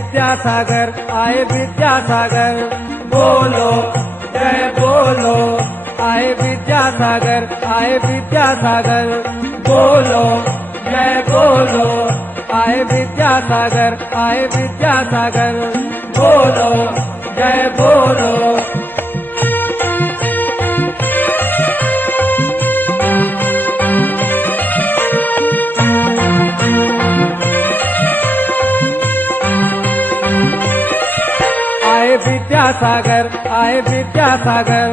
विद्यासागर आए विद्यासागर, बोलो जय बोलो। आए विद्यासागर आए विद्यासागर, बोलो जय बोलो। आए विद्यासागर आए विद्यासागर, बोलो जय बोलो। आए विद्यासागर आए विद्यासागर,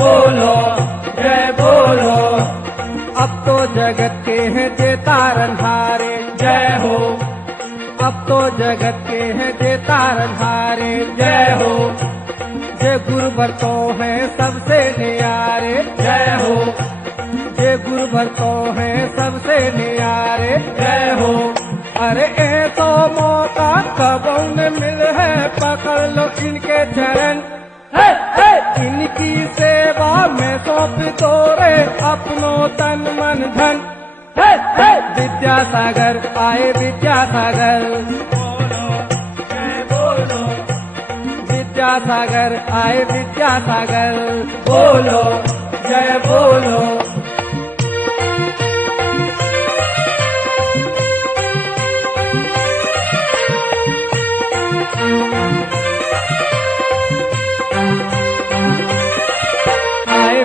बोलो जय बोलो। अब तो जगत के हैं जे तारनहारे, जय हो। अब तो जगत के हैं जे तारनहारे, जय हो। जे गुरुवर तो हैं सबसे न्यारे, जय हो। जे गुरुवर तो हैं सबसे न्यारे, जय हो। अरे ए तो मौका कब न मिल है, पकड़ लो इनके चरण। इनकी सेवा में सौंप दो रे अपनो तन मन धन। विद्यासागर आए विद्यासागर, बोलो जय बोलो। विद्यासागर आए विद्यासागर, बोलो जय बोलो।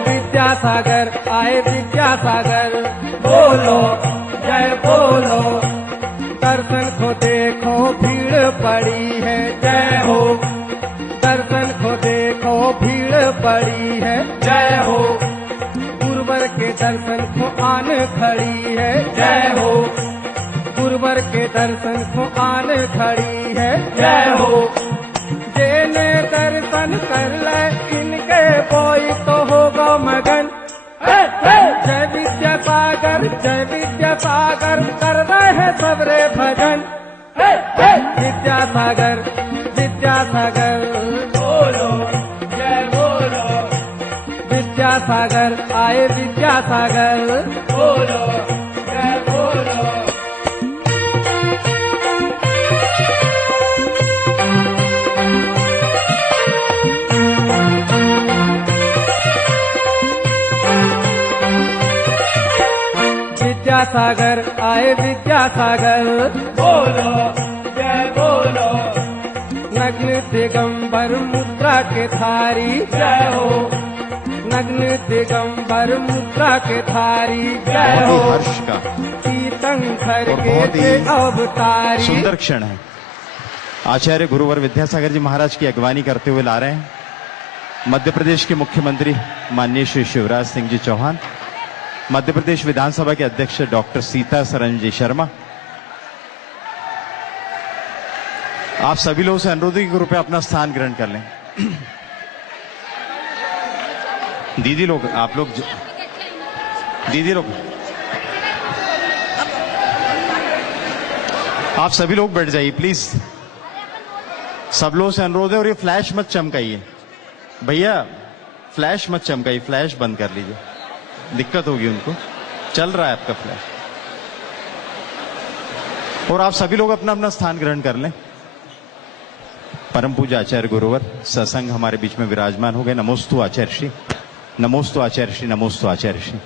विद्यासागर आए विद्यासागर, बोलो जय बोलो। दर्शन को देखो भीड़ पड़ी है, जय हो। दर्शन को देखो भीड़ पड़ी है, जय हो। गुरुवर के दर्शन को आन खड़ी है, जय हो। गुरुवर के दर्शन को आन खड़ी है, जय हो। जेने दर्शन कर ले इनके कोई तो होगा मगन। जय विद्यासागर कर रहे सबरे भजन। विद्यासागर विद्यासागर, बोलो जय बोलो। विद्यासागर आए विद्यासागर, बोलो जय बोलो। विद्यासागर आए विद्यासागर, बोलो जय बोलो। नग्न दिगंबर मुद्रा के धारी, जय हो। नग्न दिगंबर मुद्रा के धारी, जय हो। हर्ष का तीर्थंकर के अवतारी। सुंदर क्षण है। आचार्य गुरुवर विद्यासागर जी महाराज की अगवानी करते हुए ला रहे हैं मध्य प्रदेश के मुख्यमंत्री माननीय श्री शिवराज सिंह जी चौहान, मध्य प्रदेश विधानसभा के अध्यक्ष डॉक्टर सीतासरन जी शर्मा। आप सभी लोगों से अनुरोध है कि कृपया अपना स्थान ग्रहण कर लें। दीदी लोग, आप लोग, दीदी लोग, आप सभी लोग बैठ जाइए प्लीज। सब लोगों से अनुरोध है। और ये फ्लैश मत चमकाइए भैया, फ्लैश मत चमकाइए, फ्लैश बंद कर लीजिए, दिक्कत होगी उनको। चल रहा है आपका फ्लैश। और आप सभी लोग अपना अपना स्थान ग्रहण कर लें। परम पूज्य आचार्य गुरुवर सत्संग हमारे बीच में विराजमान हो गए। नमोस्तु आचार्य श्री, नमोस्तु आचार्य श्री, नमोस्तु आचार्य श्री।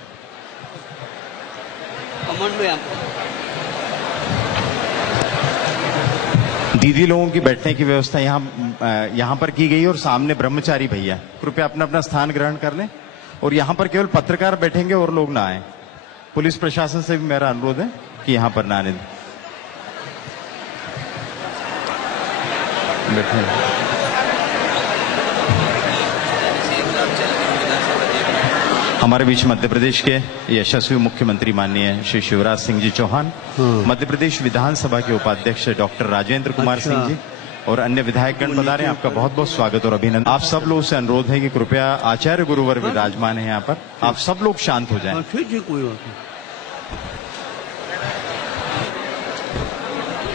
दीदी लोगों की बैठने की व्यवस्था यहां पर की गई और सामने ब्रह्मचारी भैया, कृपया अपना अपना स्थान ग्रहण कर लें। और यहां पर केवल पत्रकार बैठेंगे और लोग ना आए। पुलिस प्रशासन से भी मेरा अनुरोध है कि यहां पर ना आने दें। हमारे बीच मध्य प्रदेश के यशस्वी मुख्यमंत्री माननीय श्री शिवराज सिंह जी चौहान, मध्य प्रदेश विधानसभा के उपाध्यक्ष डॉक्टर राजेंद्र कुमार सिंह जी और अन्य विधायकगण पधारे। आपका बहुत बहुत स्वागत और अभिनंदन। आप सब लोगों से अनुरोध है कि कृपया आचार्य गुरुवर विराजमान है यहाँ पर, आप सब लोग शांत हो जाएं।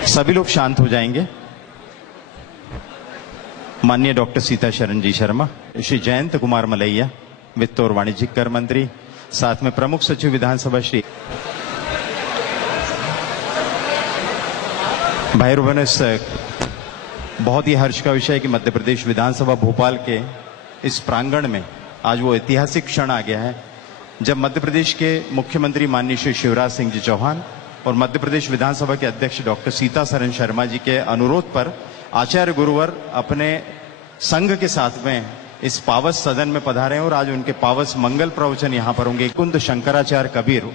सभी लोग शांत हो जाएंगे। माननीय डॉक्टर सीतासरन जी शर्मा, श्री जयंत कुमार मलैया वित्त और वाणिज्यिक कर मंत्री, साथ में प्रमुख सचिव विधानसभा श्री भाई बहनों, बहुत ही हर्ष का विषय है कि मध्य प्रदेश विधानसभा भोपाल के इस प्रांगण में आज वो ऐतिहासिक क्षण आ गया है जब मध्य प्रदेश के मुख्यमंत्री माननीय श्री शिवराज सिंह जी चौहान और मध्य प्रदेश विधानसभा के अध्यक्ष डॉक्टर सीतासरन शर्मा जी के अनुरोध पर आचार्य गुरुवर अपने संघ के साथ में इस पावस सदन में पधारे हैं और आज उनके पावस मंगल प्रवचन यहाँ पर होंगे। कुंद शंकराचार्य कबीर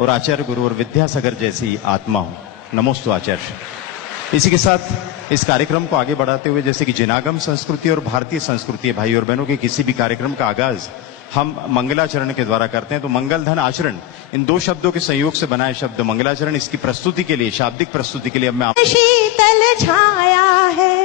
और आचार्य गुरुवर विद्यासागर जैसी आत्मा हो। नमोस्तु आचार्य। इसी के साथ इस कार्यक्रम को आगे बढ़ाते हुए जैसे कि जिनागम संस्कृति और भारतीय संस्कृति भाई और बहनों के किसी भी कार्यक्रम का आगाज हम मंगलाचरण के द्वारा करते हैं, तो मंगल धन आचरण इन दो शब्दों के संयोग से बनाए शब्द मंगलाचरण, इसकी प्रस्तुति के लिए, शाब्दिक प्रस्तुति के लिए अब मैं शीतल छाया है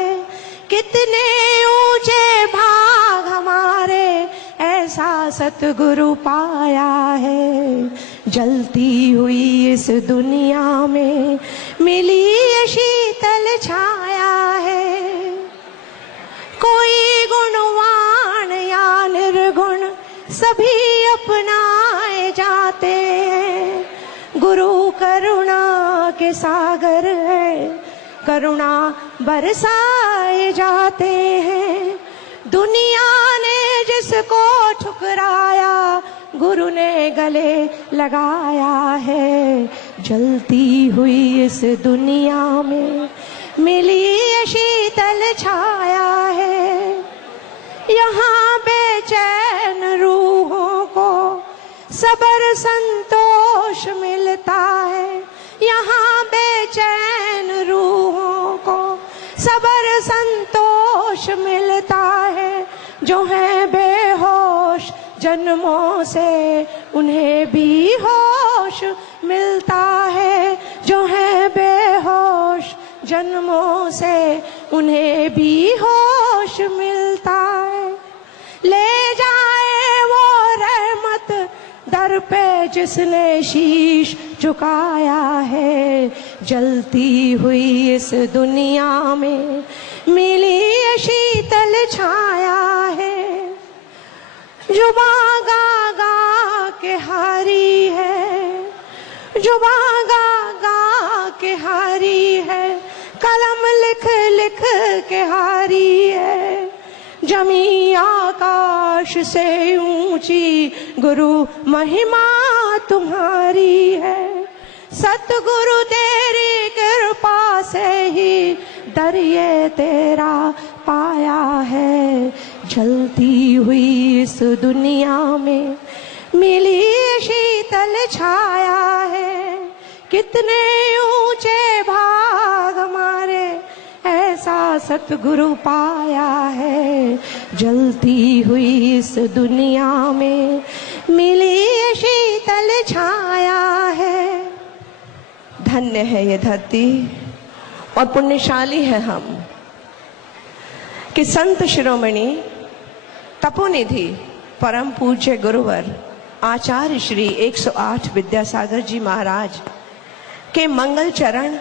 कितने ऊंचे भाग हमारे, ऐसा सतगुरु पाया है। जलती हुई इस दुनिया में मिली ये शीतल छाया है। कोई गुणवान या निर्गुण सभी अपनाए जाते हैं। गुरु करुणा के सागर है, करुणा बरसाए जाते हैं। दुनिया ने जिसको ठुकराया गुरु ने गले लगाया है। जलती हुई इस दुनिया में मिली ये शीतल छाया है। यहाँ बेचैन रूहों को सबर संतोष मिलता है। यहाँ बेचैन रूहों को सबर संतोष मिलता है। जो है बेहोश जन्मों से उन्हें भी होश मिलता है। जो है बेहोश जन्मों से उन्हें भी होश मिलता है। ले जाए वो रहमत दर पे जिसने शीश झुकाया है। जलती हुई इस दुनिया में मिली ये शीतल छाया है। जुबां गा गा के हारी है, जुबां गा गा के हारी है। कलम लिख लिख के हारी है। जमी आकाश से ऊंची गुरु महिमा तुम्हारी है। सतगुरु तेरी कृपा से ही दरिए तेरा पाया है। जलती हुई इस दुनिया में मिली शीतल छाया है। कितने ऊंचे भाग हमारे, ऐसा सतगुरु पाया है। जलती हुई इस दुनिया में मिली शीतल छाया है। धन्य है ये धरती और पुण्यशाली है हम कि संत शिरोमणि तपोनिधि परम पूज्य गुरुवर आचार्य श्री 108 विद्यासागर जी महाराज के मंगल चरण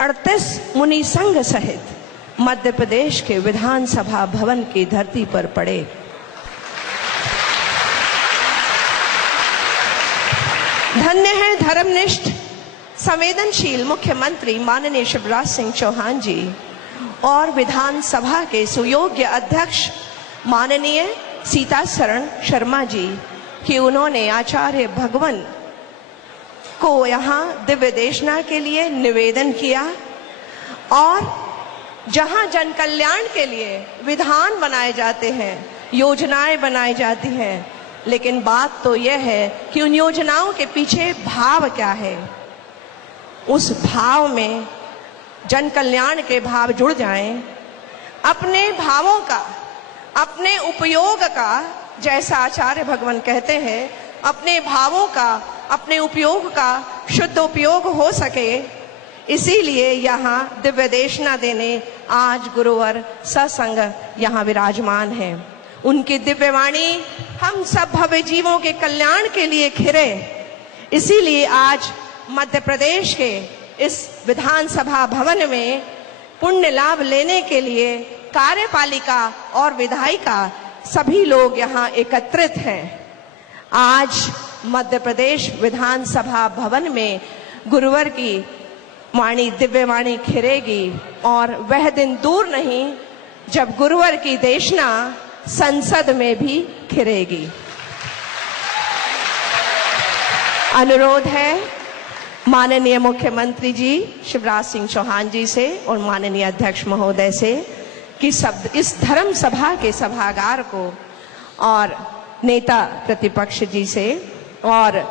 38 मुनि संघ सहित मध्य प्रदेश के विधानसभा भवन की धरती पर पड़े। धन्य है धर्मनिष्ठ संवेदनशील मुख्यमंत्री माननीय शिवराज सिंह चौहान जी और विधानसभा के सुयोग्य अध्यक्ष माननीय सीतासरन शर्मा जी कि उन्होंने आचार्य भगवान को यहाँ दिव्य देशना के लिए निवेदन किया। और जहाँ जन कल्याण के लिए विधान बनाए जाते हैं, योजनाएं बनाई जाती हैं, लेकिन बात तो यह है कि उन योजनाओं के पीछे भाव क्या है। उस भाव में जन कल्याण के भाव जुड़ जाएं, अपने भावों का, अपने उपयोग का, जैसा आचार्य भगवान कहते हैं, अपने भावों का, अपने उपयोग का शुद्ध उपयोग हो सके। इसीलिए यहाँ दिव्य देशना देने आज गुरुवर सत्संग यहाँ विराजमान है। उनकी दिव्यवाणी हम सब भव्य जीवों के कल्याण के लिए खिरे। इसीलिए आज मध्य प्रदेश के इस विधानसभा भवन में पुण्य लाभ लेने के लिए कार्यपालिका और विधायिका सभी लोग यहाँ एकत्रित हैं। आज मध्य प्रदेश विधानसभा भवन में गुरुवर की वाणी दिव्यवाणी खिरेगी और वह दिन दूर नहीं जब गुरुवर की देशना संसद में भी खिरेगी। अनुरोध है माननीय मुख्यमंत्री जी शिवराज सिंह चौहान जी से और माननीय अध्यक्ष महोदय से कि इस धर्म सभा के सभागार को और नेता प्रतिपक्ष जी से और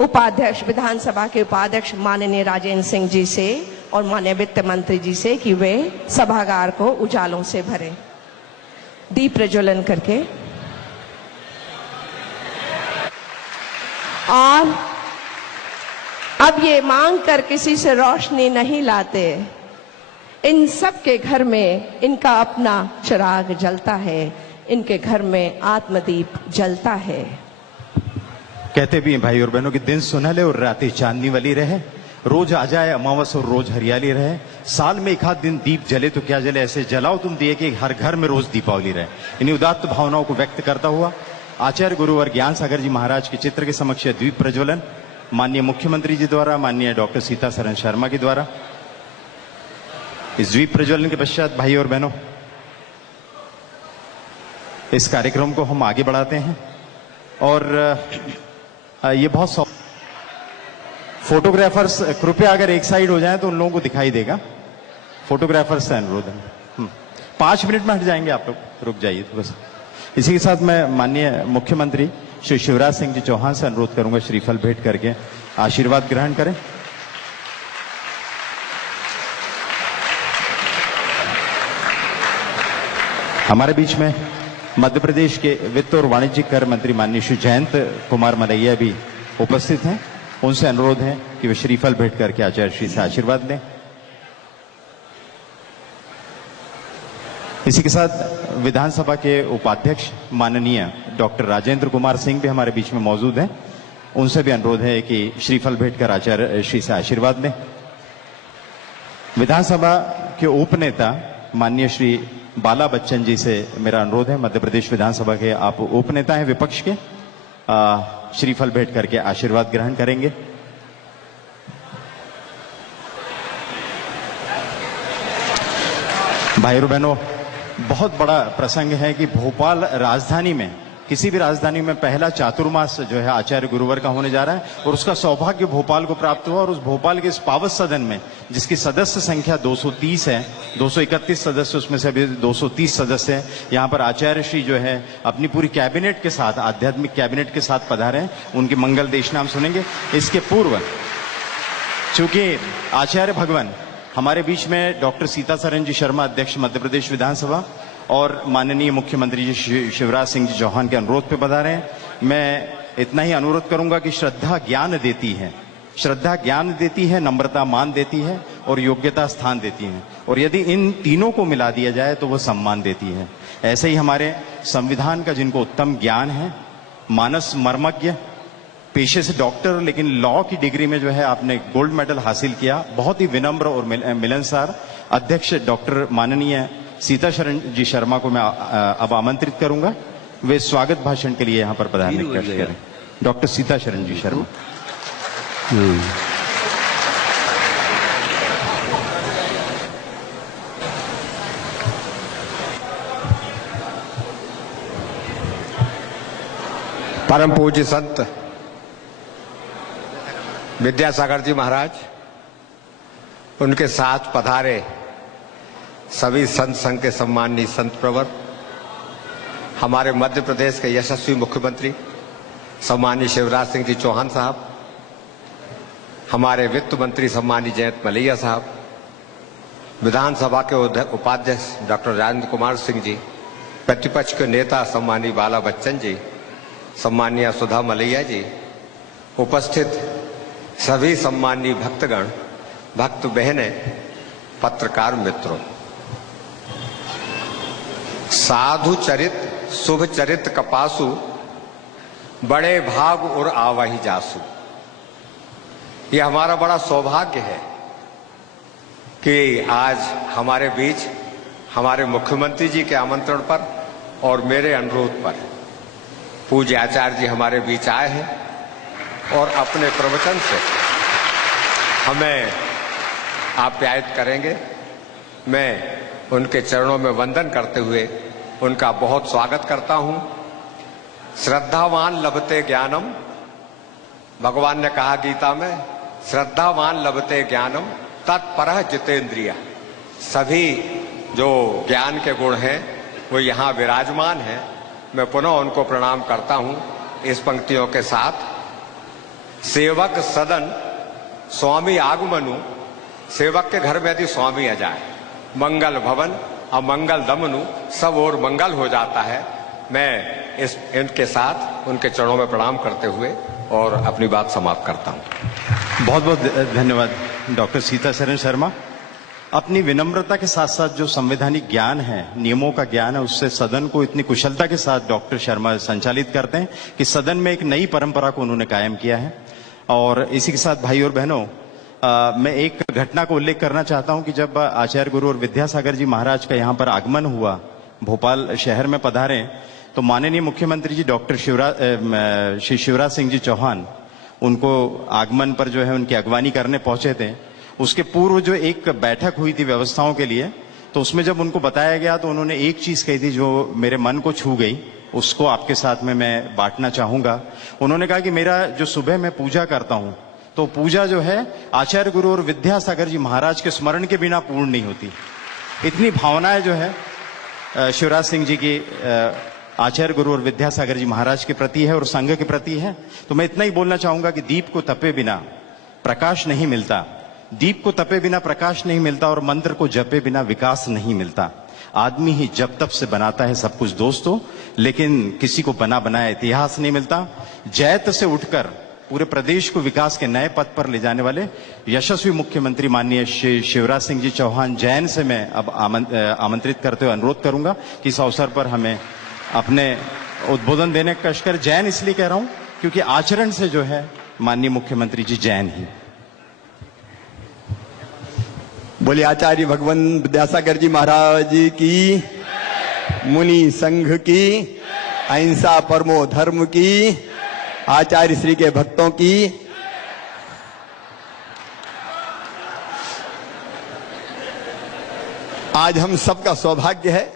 उपाध्यक्ष विधानसभा के उपाध्यक्ष माननीय राजेंद्र सिंह जी से और माननीय वित्त मंत्री जी से कि वे सभागार को उजालों से भरें। दीप प्रज्वलन करके और अब ये मांग कर किसी से रोशनी नहीं लाते, इन सब के घर में इनका अपना चिराग जलता है, इनके घर में आत्मदीप जलता है। कहते भी हैं भाई और बहनों कि दिन सुनहले और रातें चांदनी वाली रहे, रोज आ जाए अमावस और रोज हरियाली रहे, साल में एक आध दिन दीप जले तो क्या जले, ऐसे जलाओ तुम दिए कि हर घर में रोज दीपावली रहे। इन्हीं उदात्त भावनाओं को व्यक्त करता हुआ आचार्य गुरुवर ज्ञान सागर जी महाराज के चित्र के समक्ष द्वीप प्रज्वलन माननीय मुख्यमंत्री जी द्वारा, माननीय डॉक्टर सीतासरन शर्मा के द्वारा। इस द्वीप प्रज्वलन के पश्चात भाई और बहनों इस कार्यक्रम को हम आगे बढ़ाते हैं और ये बहुत फोटोग्राफर्स कृपया अगर एक साइड हो जाए तो उन लोगों को दिखाई देगा। फोटोग्राफर्स से अनुरोध है 5 मिनट में हट जाएंगे आप लोग, रुक जाइए थोड़ा सा। इसी के साथ मैं माननीय मुख्यमंत्री श्री शिवराज सिंह जी चौहान से अनुरोध करूंगा श्रीफल भेंट करके आशीर्वाद ग्रहण करें। हमारे बीच में मध्य प्रदेश के वित्त और वाणिज्यिक कर मंत्री माननीय श्री जयंत कुमार मलैया भी उपस्थित हैं। उनसे अनुरोध है कि वे श्रीफल भेंट करके आचार्य श्री से आशीर्वाद लें। इसी के साथ विधानसभा के उपाध्यक्ष माननीय डॉक्टर राजेंद्र कुमार सिंह भी हमारे बीच में मौजूद हैं। उनसे भी अनुरोध है कि श्रीफल भेंट कर आचार्य श्री से आशीर्वाद लें। विधानसभा के उपनेता माननीय श्री बाला बच्चन जी से मेरा अनुरोध है, मध्य प्रदेश विधानसभा के आप उपनेता हैं विपक्ष के, श्रीफल भेंट करके आशीर्वाद ग्रहण करेंगे। भाई और बहनों बहुत बड़ा प्रसंग है कि भोपाल राजधानी में, किसी भी राजधानी में पहला चातुर्मास जो है आचार्य गुरुवर का होने जा रहा है और उसका सौभाग्य भोपाल को प्राप्त हुआ। और उस भोपाल के इस पावन सदन में जिसकी सदस्य संख्या 230 है, 231 सदस्य उसमें से अभी 230 सदस्य हैं। यहाँ पर आचार्य श्री जो है अपनी पूरी कैबिनेट के साथ, आध्यात्मिक कैबिनेट के साथ पधारे हैं। उनकी मंगल देशना हम सुनेंगे। इसके पूर्व चूंकि आचार्य भगवान हमारे बीच में डॉक्टर सीतासरन जी शर्मा अध्यक्ष मध्य प्रदेश विधानसभा और माननीय मुख्यमंत्री जी शिवराज सिंह जी चौहान के अनुरोध पे पधारे हैं। मैं इतना ही अनुरोध करूंगा कि श्रद्धा ज्ञान देती है, श्रद्धा ज्ञान देती है, नम्रता मान देती है और योग्यता स्थान देती है। और यदि इन तीनों को मिला दिया जाए तो वह सम्मान देती है। ऐसे ही हमारे संविधान का जिनको उत्तम ज्ञान है, मानस मर्मज्ञ, पेशे से डॉक्टर लेकिन लॉ की डिग्री में जो है आपने गोल्ड मेडल हासिल किया, बहुत ही विनम्र और मिलनसार अध्यक्ष डॉक्टर माननीय सीताशरण जी शर्मा को मैं अब आमंत्रित करूंगा। वे स्वागत भाषण के लिए यहां पर पधारने की कोशिश करें। डॉक्टर सीताशरण जी शर्मा। परम पूज्य संत विद्यासागर जी महाराज, उनके साथ पधारे सभी संत संघ के सम्माननीय संत प्रवर, हमारे मध्य प्रदेश के यशस्वी मुख्यमंत्री सम्माननीय शिवराज सिंह जी चौहान साहब, हमारे वित्त मंत्री सम्माननीय जयंत मलैया साहब, विधानसभा के उपाध्यक्ष डॉक्टर राजेंद्र कुमार सिंह जी, प्रतिपक्ष के नेता सम्माननीय बाला बच्चन जी, सम्माननीय सुधा मलैया जी, उपस्थित सभी सम्माननीय भक्तगण, भक्त बहनें, पत्रकार मित्रों, साधु चरित शुभ चरित कपासु, बड़े भाग और आवाही जासु। यह हमारा बड़ा सौभाग्य है कि आज हमारे बीच हमारे मुख्यमंत्री जी के आमंत्रण पर और मेरे अनुरोध पर पूज्य आचार्य जी हमारे बीच आए हैं और अपने प्रवचन से हमें आप्यायित करेंगे। मैं उनके चरणों में वंदन करते हुए उनका बहुत स्वागत करता हूं। श्रद्धावान लभते ज्ञानम, भगवान ने कहा गीता में, श्रद्धावान लभते ज्ञानम तत्परः जितेंद्रिय। सभी जो ज्ञान के गुण हैं वो यहाँ विराजमान हैं। मैं पुनः उनको प्रणाम करता हूं इस पंक्तियों के साथ। सेवक सदन स्वामी आगमनु, सेवक के घर में यदि स्वामी आ जाए, मंगल भवन अमंगल दमनु, सब और मंगल हो जाता है। मैं इनके साथ उनके चरणों में प्रणाम करते हुए और अपनी बात समाप्त करता हूं। बहुत बहुत धन्यवाद डॉक्टर सीतासरण शर्मा। अपनी विनम्रता के साथ साथ जो संवैधानिक ज्ञान है, नियमों का ज्ञान है, उससे सदन को इतनी कुशलता के साथ डॉक्टर शर्मा संचालित करते हैं कि सदन में एक नई परंपरा को उन्होंने कायम किया है। और इसी के साथ भाई और बहनों, मैं एक घटना को उल्लेख करना चाहता हूं कि जब आचार्य गुरु और विद्यासागर जी महाराज का यहाँ पर आगमन हुआ, भोपाल शहर में पधारे, तो माननीय मुख्यमंत्री जी डॉक्टर श्री शिवराज सिंह जी चौहान उनको आगमन पर जो है उनकी अगवानी करने पहुंचे थे। उसके पूर्व जो एक बैठक हुई थी व्यवस्थाओं के लिए, तो उसमें जब उनको बताया गया तो उन्होंने एक चीज कही थी जो मेरे मन को छू गई, उसको आपके साथ में मैं बांटना चाहूंगा। उन्होंने कहा कि मेरा जो सुबह मैं पूजा करता हूं, तो पूजा जो है आचार्य गुरु और विद्यासागर जी महाराज के स्मरण के बिना पूर्ण नहीं होती। इतनी भावनाएं जो है शिवराज सिंह जी की आचार्य गुरु और विद्यासागर जी महाराज के प्रति है और संघ के प्रति है। तो मैं इतना ही बोलना चाहूंगा कि दीप को तपे बिना प्रकाश नहीं मिलता, दीप को तपे बिना प्रकाश नहीं मिलता, और मंत्र को जपे बिना विकास नहीं मिलता। आदमी ही जब तब से बनाता है सब कुछ दोस्तों, लेकिन किसी को बना बनाया इतिहास नहीं मिलता। जैत से उठकर पूरे प्रदेश को विकास के नए पथ पर ले जाने वाले यशस्वी मुख्यमंत्री माननीय श्री शिवराज सिंह जी चौहान जैन से मैं अब आमंत्रित करते हुए अनुरोध करूंगा कि इस अवसर पर हमें अपने उद्बोधन देने का कष्ट करें। जैन इसलिए कह रहा हूं क्योंकि आचरण से जो है माननीय मुख्यमंत्री जी जैन ही। बोले आचार्य भगवान विद्यासागर जी महाराज की, मुनि संघ की, अहिंसा परमो धर्म की, आचार्य श्री के भक्तों की। आज हम सबका सौभाग्य है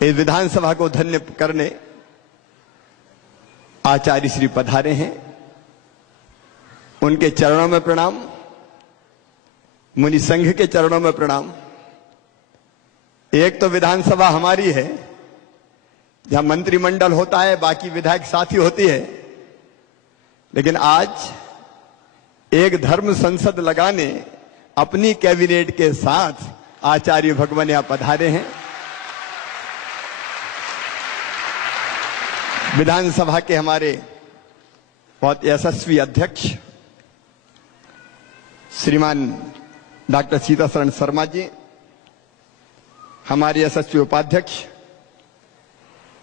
इस विधानसभा को धन्य करने आचार्य श्री पधारे हैं। उनके चरणों में प्रणाम, मुनि संघ के चरणों में प्रणाम। एक तो विधानसभा हमारी है जहां मंत्रिमंडल होता है, बाकी विधायक साथी होती है, लेकिन आज एक धर्म संसद लगाने अपनी कैबिनेट के साथ आचार्य भगवान यहां पधारे हैं। विधानसभा के हमारे बहुत यशस्वी अध्यक्ष श्रीमान डॉक्टर सीतासरण शर्मा जी, हमारे यशस्वी उपाध्यक्ष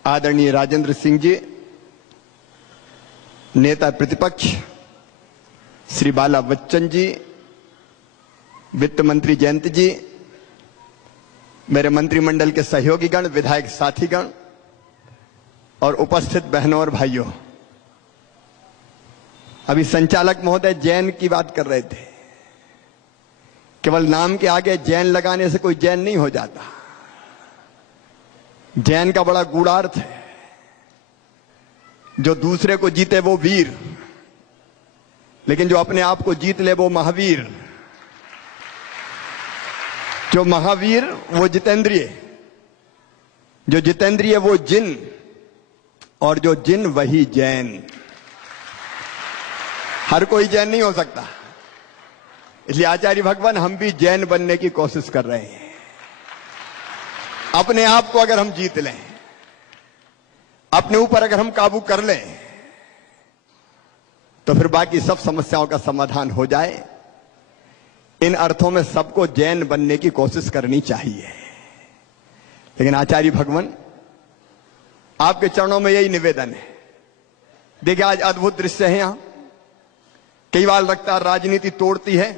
आदरणीय राजेंद्र सिंह जी, नेता प्रतिपक्ष श्री बाला बच्चन जी, वित्त मंत्री जयंत जी, मेरे मंत्रिमंडल के सहयोगीगण, विधायक साथीगण और उपस्थित बहनों और भाइयों। अभी संचालक महोदय जैन की बात कर रहे थे। केवल नाम के आगे जैन लगाने से कोई जैन नहीं हो जाता। जैन का बड़ा गूढ़ार्थ है। जो दूसरे को जीते वो वीर, लेकिन जो अपने आप को जीत ले वो महावीर। जो महावीर वो जितेंद्रिय, जो जितेंद्रिय वो जिन, और जो जिन वही जैन। हर कोई जैन नहीं हो सकता, इसलिए आचार्य भगवान हम भी जैन बनने की कोशिश कर रहे हैं। अपने आप को अगर हम जीत लें, अपने ऊपर अगर हम काबू कर लें, तो फिर बाकी सब समस्याओं का समाधान हो जाए। इन अर्थों में सबको जैन बनने की कोशिश करनी चाहिए। लेकिन आचार्य भगवान आपके चरणों में यही निवेदन है। देखिए आज अद्भुत दृश्य है। यहां कई बार लगता है राजनीति तोड़ती है,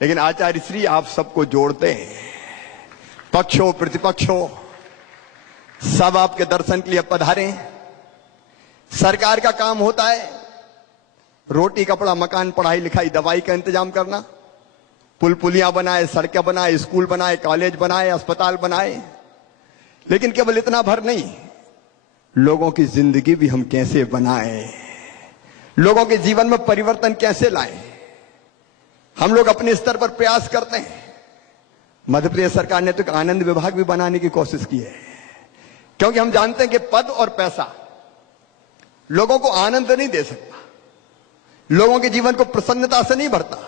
लेकिन आचार्य श्री आप सबको जोड़ते हैं। पक्षों प्रतिपक्षों सब आपके दर्शन के लिए पधारे। सरकार का काम होता है रोटी कपड़ा मकान पढ़ाई लिखाई दवाई का इंतजाम करना, पुल पुलियां बनाए, सड़कें बनाए, स्कूल बनाए, कॉलेज बनाए, अस्पताल बनाए। लेकिन केवल इतना भर नहीं, लोगों की जिंदगी भी हम कैसे बनाए, लोगों के जीवन में परिवर्तन कैसे लाएं, हम लोग अपने स्तर पर प्रयास करते हैं। मध्य प्रदेश सरकार ने तो एक आनंद विभाग भी बनाने की कोशिश की है, क्योंकि हम जानते हैं कि पद और पैसा लोगों को आनंद नहीं दे सकता, लोगों के जीवन को प्रसन्नता से नहीं भरता,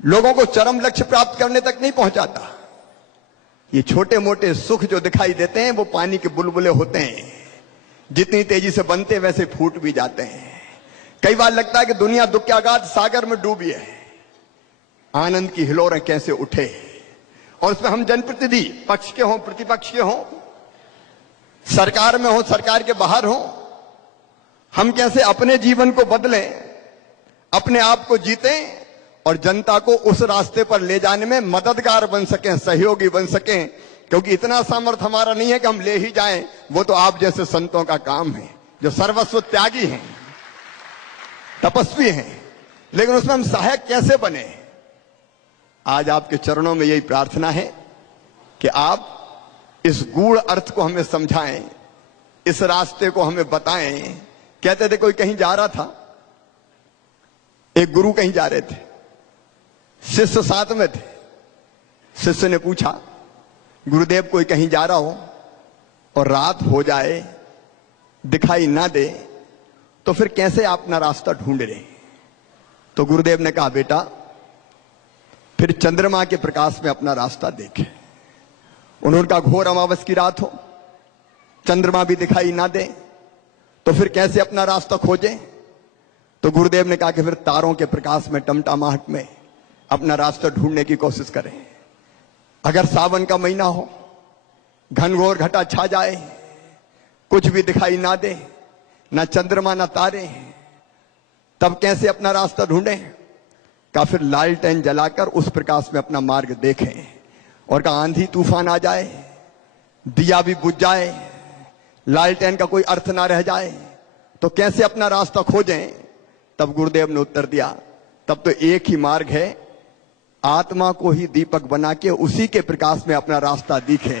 लोगों को चरम लक्ष्य प्राप्त करने तक नहीं पहुंचाता। ये छोटे मोटे सुख जो दिखाई देते हैं वो पानी के बुलबुले होते हैं, जितनी तेजी से बनते वैसे फूट भी जाते हैं। कई बार लगता है कि दुनिया दुख के अगाध सागर में डूबी है, आनंद की हिलोरें कैसे उठे। और उसमें हम जनप्रतिनिधि पक्ष के हों प्रतिपक्ष के हों, सरकार में हो सरकार के बाहर हो, हम कैसे अपने जीवन को बदलें, अपने आप को जीतें और जनता को उस रास्ते पर ले जाने में मददगार बन सकें, सहयोगी बन सकें। क्योंकि इतना सामर्थ्य हमारा नहीं है कि हम ले ही जाएं, वो तो आप जैसे संतों का काम है जो सर्वस्व त्यागी हैं, तपस्वी हैं। लेकिन उसमें हम सहायक कैसे बने, आज आपके चरणों में यही प्रार्थना है कि आप इस गूढ़ अर्थ को हमें समझाएं, इस रास्ते को हमें बताएं। कहते थे कोई कहीं जा रहा था, एक गुरु कहीं जा रहे थे, शिष्य साथ में थे। शिष्य ने पूछा, गुरुदेव कोई कहीं जा रहा हो और रात हो जाए, दिखाई ना दे, तो फिर कैसे आप अपना रास्ता ढूंढ रहे? तो गुरुदेव ने कहा, बेटा फिर चंद्रमा के प्रकाश में अपना रास्ता देखे। उन्होंने कहा, घोर अमावस की रात हो, चंद्रमा भी दिखाई ना दे, तो फिर कैसे अपना रास्ता खोजे? तो गुरुदेव ने कहा कि फिर तारों के प्रकाश में, टमटमाहट में अपना रास्ता ढूंढने की कोशिश करें। अगर सावन का महीना हो, घनघोर घटा छा जाए, कुछ भी दिखाई ना दे, ना चंद्रमा ना तारे, तब कैसे अपना रास्ता ढूंढें? का फिर लालटेन जलाकर उस प्रकाश में अपना मार्ग देखें। और का आंधी तूफान आ जाए, दिया भी बुझ जाए, लालटेन का कोई अर्थ ना रह जाए, तो कैसे अपना रास्ता खोजें? तब गुरुदेव ने उत्तर दिया, तब तो एक ही मार्ग है, आत्मा को ही दीपक बना के उसी के प्रकाश में अपना रास्ता दिखे।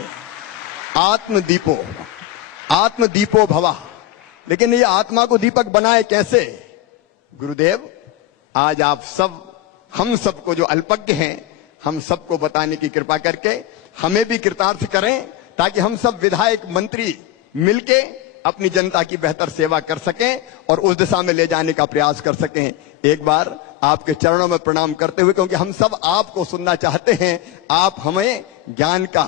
आत्मदीपो, आत्मदीपो भवा। लेकिन ये आत्मा को दीपक बनाए कैसे? गुरुदेव आज आप सब, हम सबको जो अल्पज्ञ हैं, हम सबको बताने की कृपा करके हमें भी कृतार्थ करें, ताकि हम सब विधायक मंत्री मिलके अपनी जनता की बेहतर सेवा कर सकें और उस दिशा में ले जाने का प्रयास कर सकें। एक बार आपके चरणों में प्रणाम करते हुए, क्योंकि हम सब आपको सुनना चाहते हैं, आप हमें ज्ञान का,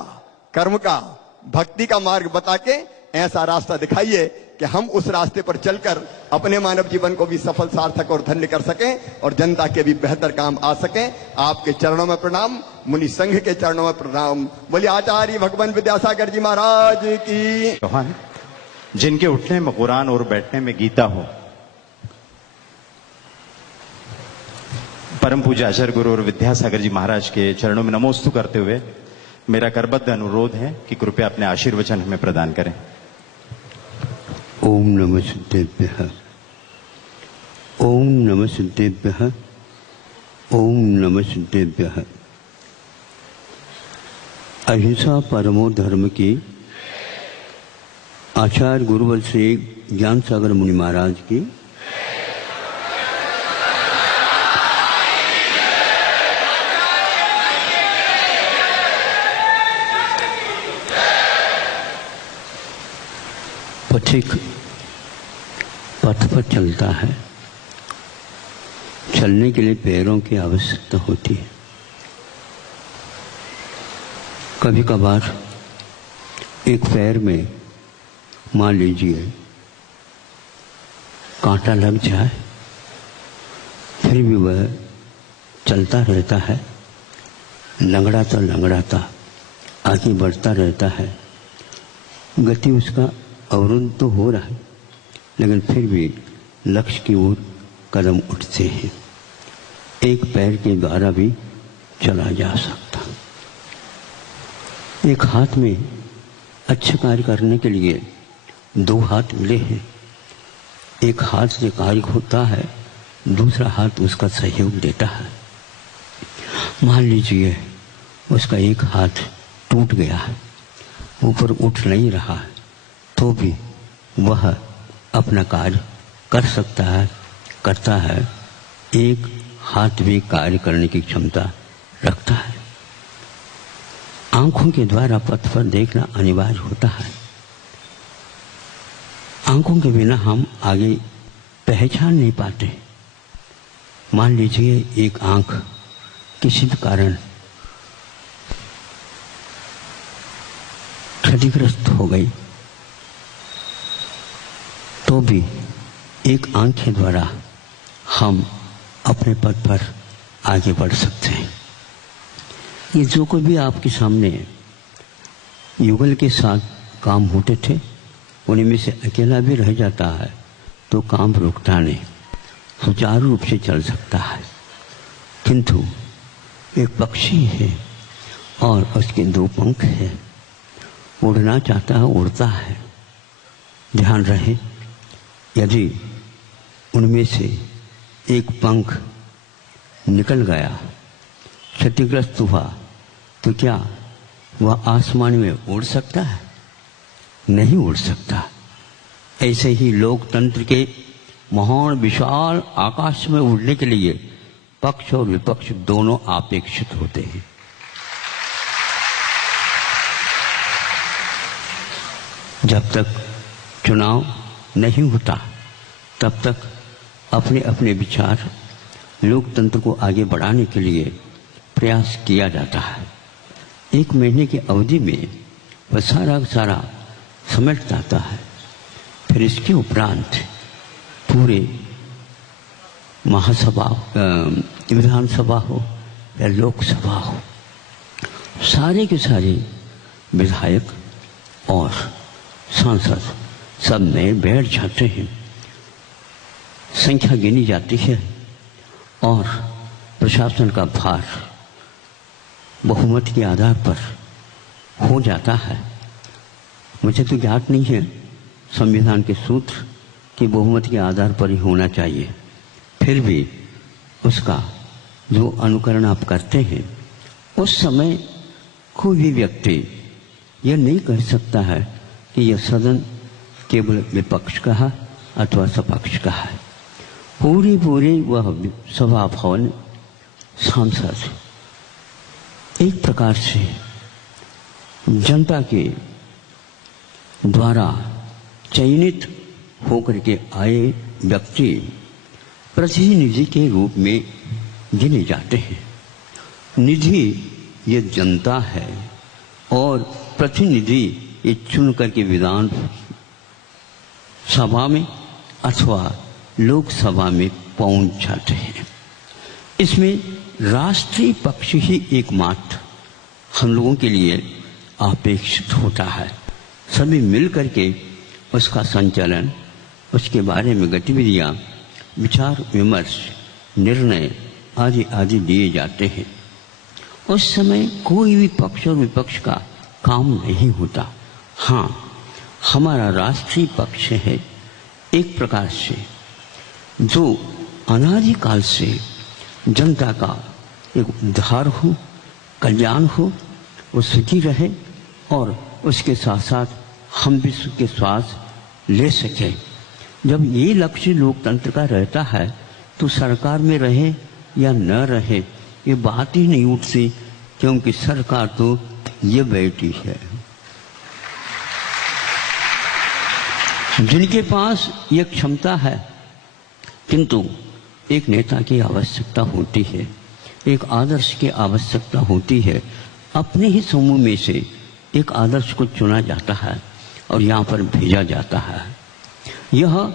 कर्म का, भक्ति का मार्ग बता के ऐसा रास्ता दिखाइए कि हम उस रास्ते पर चलकर अपने मानव जीवन को भी सफल, सार्थक और धन्य कर सकें और जनता के भी बेहतर काम आ सकें। आपके चरणों में प्रणाम, मुनि संघ के चरणों में प्रणाम। बोलिए आचार्य भगवान विद्यासागर जी महाराज की। चौहान, जिनके उठने में कुरान और बैठने में गीता हो, परम पूज्य आचार्य गुरु और विद्यासागर जी महाराज के चरणों में नमोस्तु करते हुए मेरा करबद्ध अनुरोध है कि कृपया अपने आशीर्वचन हमें प्रदान करें। ओम नमः सिद्धेभ्यः, ओम नमः सिद्धेभ्यः, ओम नमः सिद्धेभ्यः। अहिंसा परमो धर्म की आचार्य गुरुवर श्री ज्ञान सागर मुनि महाराज की, पथिक पथ पर चलता है, चलने के लिए पैरों की आवश्यकता होती है। कभी कभार एक पैर में मान लीजिए कांटा लग जाए, फिर भी वह चलता रहता है, लंगड़ाता आगे बढ़ता रहता है। गति उसका अवरुद्ध तो हो रहा है, लेकिन फिर भी लक्ष्य की ओर कदम उठते हैं। एक पैर के द्वारा भी चला जा सकता। एक हाथ में अच्छे कार्य करने के लिए दो हाथ मिले हैं। एक हाथ से कार्य होता है दूसरा हाथ उसका सहयोग देता है। मान लीजिए उसका एक हाथ टूट गया है, ऊपर उठ नहीं रहा है, तो भी वह अपना कार्य कर सकता है, करता है। एक हाथ भी कार्य करने की क्षमता रखता है। आंखों के द्वारा पथ पर देखना अनिवार्य होता है। आंखों के बिना हम आगे पहचान नहीं पाते। मान लीजिए एक आंख किसी भी कारण क्षतिग्रस्त हो गई, तो भी एक आंख के द्वारा हम अपने पथ पर आगे बढ़ सकते हैं। ये जो कोई भी आपके सामने युगल के साथ काम होते थे, उनमें से अकेला भी रह जाता है तो काम रुकता नहीं, सुचारू रूप से चल सकता है। किंतु एक पक्षी है और उसके दो पंख है, उड़ना चाहता है, उड़ता है। ध्यान रहे, यदि उनमें से एक पंख निकल गया, क्षतिग्रस्त हुआ, तो क्या वह आसमान में उड़ सकता है? नहीं उड़ सकता। ऐसे ही लोकतंत्र के महान विशाल आकाश में उड़ने के लिए पक्ष और विपक्ष दोनों अपेक्षित होते हैं। जब तक चुनाव नहीं होता तब तक अपने अपने विचार लोकतंत्र को आगे बढ़ाने के लिए प्रयास किया जाता है। एक महीने की अवधि में वह सारा समेट जाता है। फिर इसके उपरांत पूरे महासभा, विधानसभा हो या लोकसभा हो, सारे के सारे विधायक और सांसद सब में बैठ जाते हैं। संख्या गिनी जाती है और प्रशासन का भार बहुमत के आधार पर हो जाता है। मुझे तो ज्ञात नहीं है संविधान के सूत्र कि बहुमत के आधार पर ही होना चाहिए, फिर भी उसका जो अनुकरण आप करते हैं, उस समय कोई भी व्यक्ति यह नहीं कह सकता है कि यह सदन केवल विपक्ष का है अथवा सपक्ष का है। पूरी वह सभा भवन सांसद एक प्रकार से जनता के द्वारा चयनित होकर के आए व्यक्ति प्रतिनिधि के रूप में गिने जाते हैं। निधि ये जनता है और प्रतिनिधि ये चुन करके विधान सभा में अथवा लोकसभा में पहुंच जाते हैं। इसमें राष्ट्रीय पक्ष ही एकमात्र हम लोगों के लिए अपेक्षित होता है। सभी मिल करके उसका संचालन, उसके बारे में गतिविधियां, विचार विमर्श, निर्णय आदि दिए जाते हैं। उस समय कोई भी पक्ष और विपक्ष का काम नहीं होता। हाँ, हमारा राष्ट्रीय पक्ष है एक प्रकार से जो अनादिकाल से जनता का एक उद्धार हो, कल्याण हो, वो सुखी रहे और उसके साथ साथ हम भी सुख के श्वास ले सकें। जब ये लक्ष्य लोकतंत्र का रहता है तो सरकार में रहे या न रहे ये बात ही नहीं उठती, क्योंकि सरकार तो ये बैठी है। जिनके पास ये क्षमता है, किंतु एक नेता की आवश्यकता होती है, एक आदर्श की आवश्यकता होती है। अपने ही समूह में से एक आदर्श को चुना जाता है और यहाँ पर भेजा जाता है। यह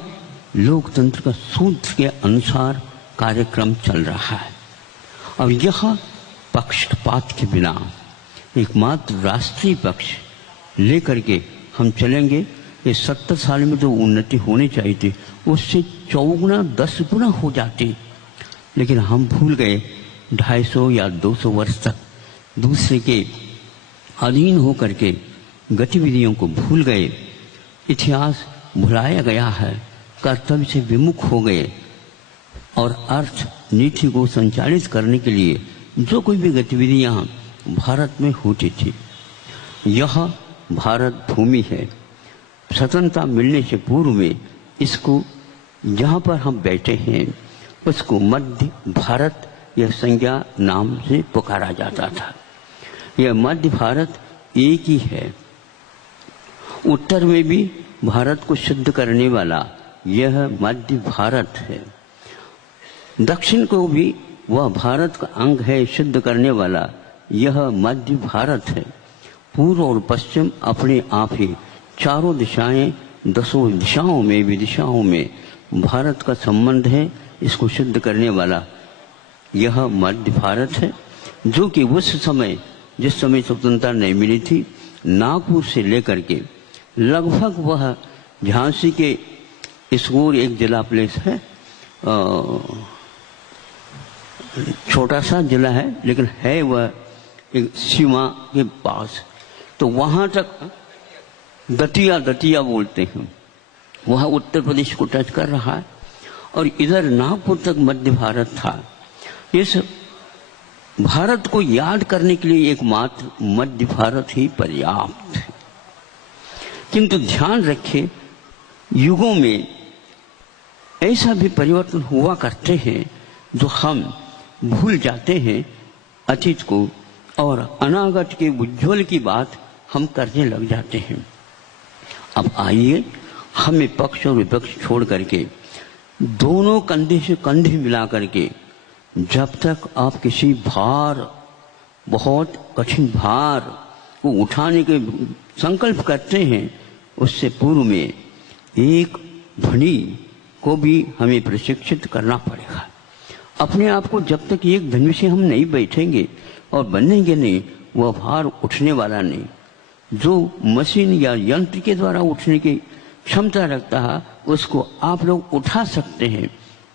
लोकतंत्र का सूत्र के अनुसार कार्यक्रम चल रहा है और यह पक्षपात के बिना एकमात्र राष्ट्रीय पक्ष लेकर के हम चलेंगे। ये 70 साल में जो उन्नति होनी चाहिए थी उससे 4 गुना 10 गुना हो जाती, लेकिन हम भूल गए 250 या 200 वर्ष तक दूसरे के अधीन होकर के गतिविधियों को भूल गए। इतिहास भुलाया गया है, कर्तव्य से विमुख हो गए। और अर्थ नीति को संचालित करने के लिए जो कोई भी गतिविधियां भारत में होती थी, यह भारत भूमि है। स्वतंत्रता मिलने से पूर्व में इसको जहाँ पर हम बैठे हैं उसको मध्य भारत यह संज्ञा नाम से पुकारा जाता था। यह मध्य भारत एक ही है। उत्तर में भी भारत को शुद्ध करने वाला यह मध्य भारत है। दक्षिण को भी वह भारत का अंग है शुद्ध करने वाला, यह मध्य भारत है। पूर्व और पश्चिम अपने आप ही चारों दिशाएं, 10 दिशाओं में विदिशाओं में भारत का संबंध है। इसको शुद्ध करने वाला यह मध्य भारत है, जो कि उस समय जिस समय स्वतंत्रता नहीं मिली थी, नागपुर से लेकर के लगभग वह झांसी के इस ओर एक जिला प्लेस है, छोटा सा जिला है लेकिन है वह एक सीमा के पास, तो वहां तक दतिया बोलते हैं, वह उत्तर प्रदेश को टच कर रहा है। और इधर नागपुर तक मध्य भारत था। इस भारत को याद करने के लिए एकमात्र मध्य भारत ही पर्याप्त है। किंतु ध्यान रखें, युगों में ऐसा भी परिवर्तन हुआ करते हैं जो हम भूल जाते हैं अतीत को, और अनागत के उज्ज्वल की बात हम करने लग जाते हैं। अब आइए हमें पक्ष और विपक्ष छोड़ करके दोनों कंधे से कंधे मिला करके जब तक आप किसी भार, बहुत कठिन भार को उठाने के संकल्प करते हैं, उससे पूर्व में एक ध्वनि को भी हमें प्रशिक्षित करना पड़ेगा। अपने आप को जब तक एक ध्वनि से हम नहीं बैठेंगे और बनेंगे नहीं, वह भार उठने वाला नहीं। जो मशीन या यंत्र के द्वारा उठने की क्षमता रखता है उसको आप लोग उठा सकते हैं,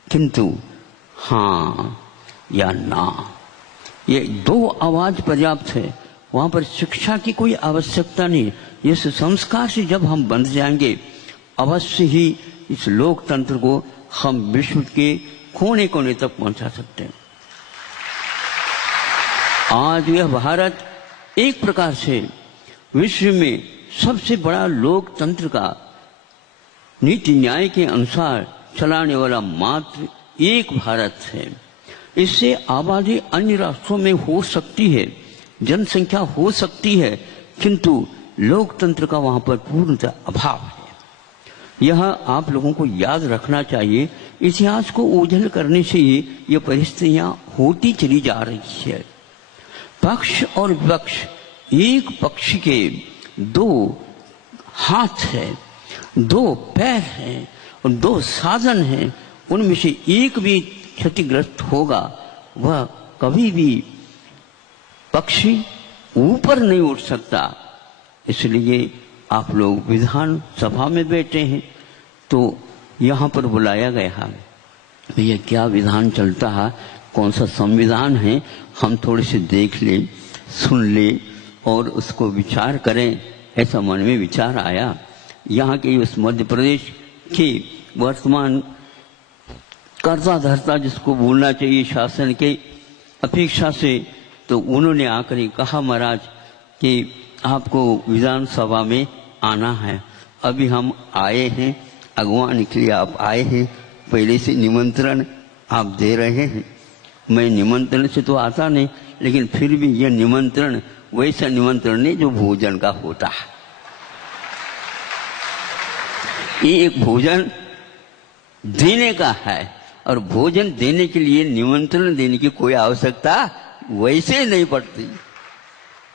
किंतु हाँ या ना, ये 2 आवाज पर्याप्त है। वहां पर शिक्षा की कोई आवश्यकता नहीं। इस संस्कार से जब हम बंध जाएंगे, अवश्य ही इस लोकतंत्र को हम विश्व के कोने कोने तक पहुंचा सकते हैं। आज यह भारत एक प्रकार से विश्व में सबसे बड़ा लोकतंत्र का नीति न्याय के अनुसार चलाने वाला मात्र एक भारत है। इससे आबादी अन्य राष्ट्रों में हो सकती है, जनसंख्या हो सकती है, किंतु लोकतंत्र का वहां पर पूर्णतः अभाव है। यह आप लोगों को याद रखना चाहिए। इतिहास को ओझल करने से ही ये परिस्थितियां होती चली जा रही है। पक्ष और विपक्ष एक पक्ष के 2 हाथ है, 2 पैर हैं और 2 साधन हैं। उनमें से एक भी क्षतिग्रस्त होगा, वह कभी भी पक्षी ऊपर नहीं उठ सकता। इसलिए आप लोग विधान सभा में बैठे हैं तो यहाँ पर बुलाया गया है, भैया क्या विधान चलता है, कौन सा संविधान है, हम थोड़े से देख लें, सुन लें और उसको विचार करें। ऐसा मन में विचार आया। यहाँ के उस मध्य प्रदेश के वर्तमान कर्ता धर्ता जिसको बोलना चाहिए शासन के अपेक्षा से, तो उन्होंने आकर ही कहा महाराज कि आपको विधानसभा में आना है। अभी हम आए हैं, अगवान के लिए आप आए हैं, पहले से निमंत्रण आप दे रहे हैं। मैं निमंत्रण से तो आता नहीं, लेकिन फिर भी यह निमंत्रण वैसा निमंत्रण नहीं जो भोजन का होता है। ये एक भोजन देने का है और भोजन देने के लिए निमंत्रण देने की कोई आवश्यकता वैसे नहीं पड़ती।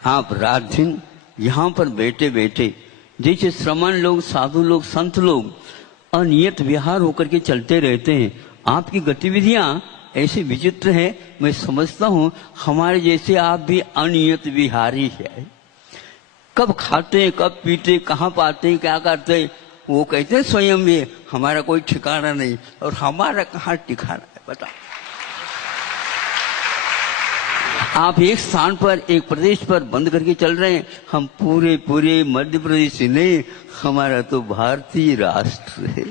आप रात दिन यहाँ पर बैठे बैठे जैसे श्रमण लोग, साधु लोग, संत लोग अनियत विहार होकर के चलते रहते हैं, आपकी गतिविधियां ऐसे विचित्र है। मैं समझता हूँ हमारे जैसे आप भी अनियत विहारी है। कब खाते हैं, कब पीते, कहाँ पाते हैं, क्या करते हैं, वो कहते हैं स्वयं में हमारा कोई ठिकाना नहीं, और हमारा कहाँ ठिकाना है बताओ। आप एक स्थान पर, एक प्रदेश पर बंद करके चल रहे हैं। हम पूरे मध्य प्रदेश से नहीं, हमारा तो भारतीय राष्ट्र है।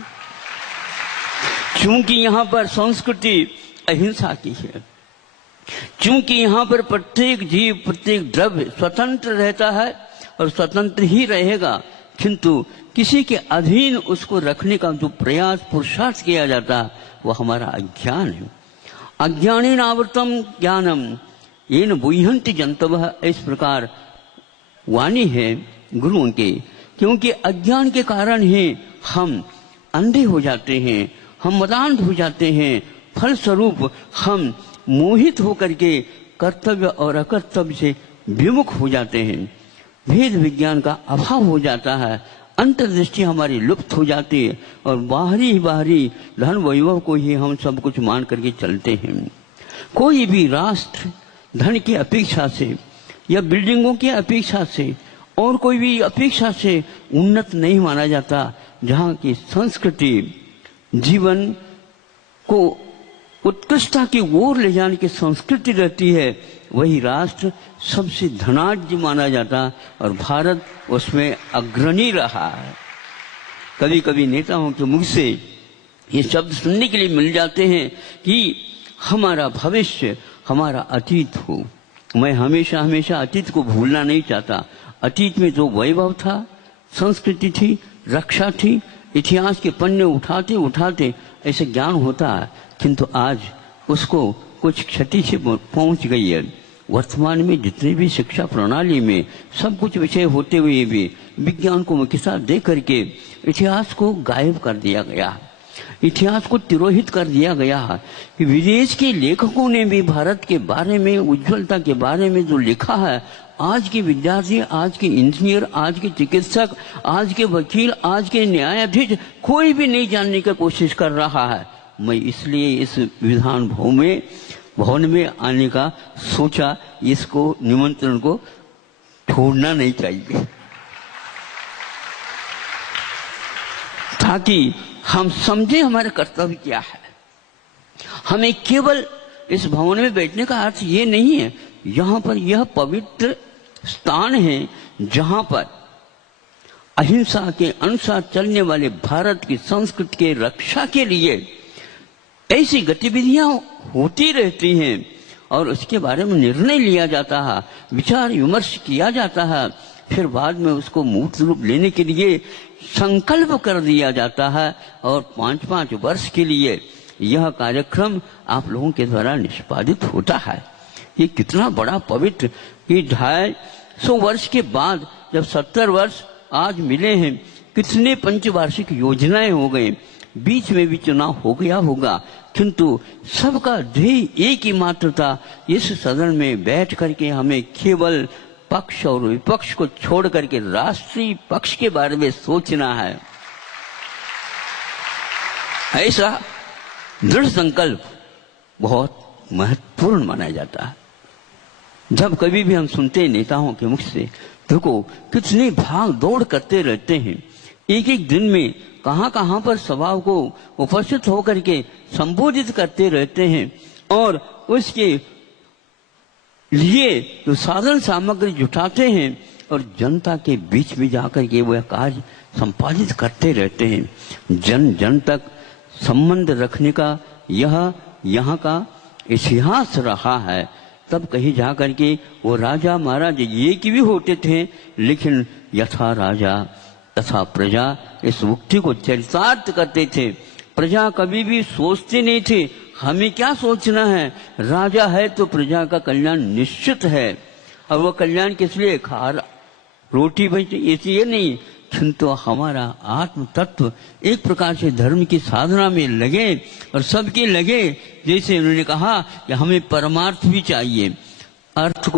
चूंकि यहाँ पर संस्कृति अहिंसा की है, चूंकि यहाँ पर प्रत्येक जीव प्रत्येक द्रव्य स्वतंत्र रहता है और स्वतंत्र ही रहेगा, किंतु किसी के अधीन उसको रखने का जो प्रयास पुरुषार्थ किया जाता है वह हमारा अज्ञान है। अज्ञानेन आवृतम ज्ञानम येन बुह्यन्ति जन्तवः, इस प्रकार वाणी है गुरुओं के। क्योंकि अज्ञान के कारण ही हम अंधे हो जाते हैं, हम मदान्ध हो जाते हैं, फलस्वरूप हम मोहित होकर के कर्तव्य और अकर्तव्य से विमुख हो जाते हैं। भेद विज्ञान का अभाव हो जाता है, अंतर्दृष्टि हमारी लुप्त हो जाती है और बाहरी धन वैभव को ही हम सब कुछ मान करके चलते हैं। कोई भी राष्ट्र धन की अपेक्षा से या बिल्डिंगों की अपेक्षा से और कोई भी अपेक्षा से उन्नत नहीं माना जाता। जहाँ की संस्कृति जीवन को उत्कृष्टता की ओर ले जाने की संस्कृति रहती है, वही राष्ट्र सबसे धनाढ्य माना जाता और भारत उसमें अग्रणी रहा है। कभी कभी नेताओं के मुख से ये शब्द सुनने के लिए मिल जाते हैं कि हमारा भविष्य हमारा अतीत हो। मैं हमेशा हमेशा अतीत को भूलना नहीं चाहता। अतीत में जो वैभव था, संस्कृति थी, रक्षा थी, इतिहास के पन्ने उठाते उठाते ऐसे ज्ञान होता है, किंतु आज उसको कुछ क्षति से पहुंच गई है। वर्तमान में जितने भी शिक्षा प्रणाली में सब कुछ विषय होते हुए भी विज्ञान को मुख्यता दे करके इतिहास को गायब कर दिया गया, इतिहास को तिरोहित कर दिया गया। कि विदेश के लेखकों ने भी भारत के बारे में, उज्ज्वलता के बारे में जो लिखा है, आज के विद्यार्थी, आज के इंजीनियर, आज के चिकित्सक, आज के वकील, आज के न्यायाधीश कोई भी नहीं जानने की कोशिश कर रहा है। मैं इसलिए इस विधान भवन में आने का सोचा, इसको निमंत्रण को छोड़ना नहीं चाहिए, ताकि हम समझे हमारा कर्तव्य क्या है। हमें केवल इस भवन में बैठने का अर्थ ये नहीं है, यहाँ पर यह पवित्र स्थान है जहाँ पर अहिंसा के अनुसार चलने वाले भारत की संस्कृति के रक्षा के लिए ऐसी गतिविधियां होती रहती हैं और उसके बारे में निर्णय लिया जाता है, विचार विमर्श किया जाता है, फिर बाद में उसको मूर्त रूप लेने के लिए संकल्प कर दिया जाता है और 5-5 वर्ष के लिए यह कार्यक्रम आप लोगों के द्वारा निष्पादित होता है। ये कितना बड़ा पवित्र, ये 250 वर्ष के बाद जब 70 वर्ष आज मिले हैं, कितने पंचवार्षिक योजनाएं हो गए, बीच में भी चुनाव हो गया होगा, किंतु सबका ध्येय एक ही मात्र था, इस सदन में बैठ करके हमें केवल पक्ष और विपक्ष को छोड़ करके राष्ट्रीय पक्ष के बारे में सोचना है। ऐसा दृढ़ संकल्प बहुत महत्वपूर्ण माना जाता है। जब कभी भी हम सुनते हैं नेताओं के मुख से, देखो कितनी भाग दौड़ करते रहते हैं, एक एक दिन में कहां पर सभा को उपस्थित होकर के संबोधित करते रहते हैं और उसके लिए जो साधन सामग्री जुटाते हैं और जनता के बीच में जाकर के वह कार्य संपादित करते रहते हैं। जन जन तक संबंध रखने का यह यहाँ का इतिहास रहा है। तब कहीं जाकर के वो राजा महाराज ये कि भी होते थे, लेकिन यथा राजा तथा प्रजा इस उक्ति को चरितार्थ करते थे। प्रजा कभी भी सोचते नहीं थे हमें क्या सोचना है, राजा है तो प्रजा का कल्याण निश्चित है। और वो कल्याण किस लिए, खा रोटी बचती इसलिए नहीं, किंतु हमारा आत्म तत्व एक प्रकार से धर्म की साधना में लगे और सबके लगे। जैसे उन्होंने कहा कि हमें परमार्थ भी चाहिए, अर्थ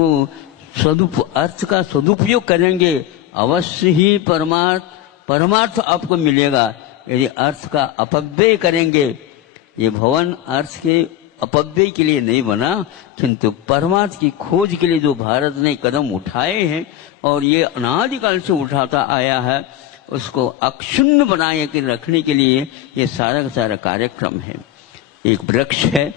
का सदुपयोग करेंगे अवश्य ही परमार्थ आपको मिलेगा। यदि अर्थ का अपव्यय करेंगे, ये भवन अर्थ के अपव्यय के लिए नहीं बना, किंतु परमार्थ की खोज के लिए जो भारत ने कदम उठाए हैं और ये अनादिकाल से उठाता आया है, उसको अक्षुण्ण बनाए के रखने के लिए ये सारा का सारा कार्यक्रम है। एक वृक्ष है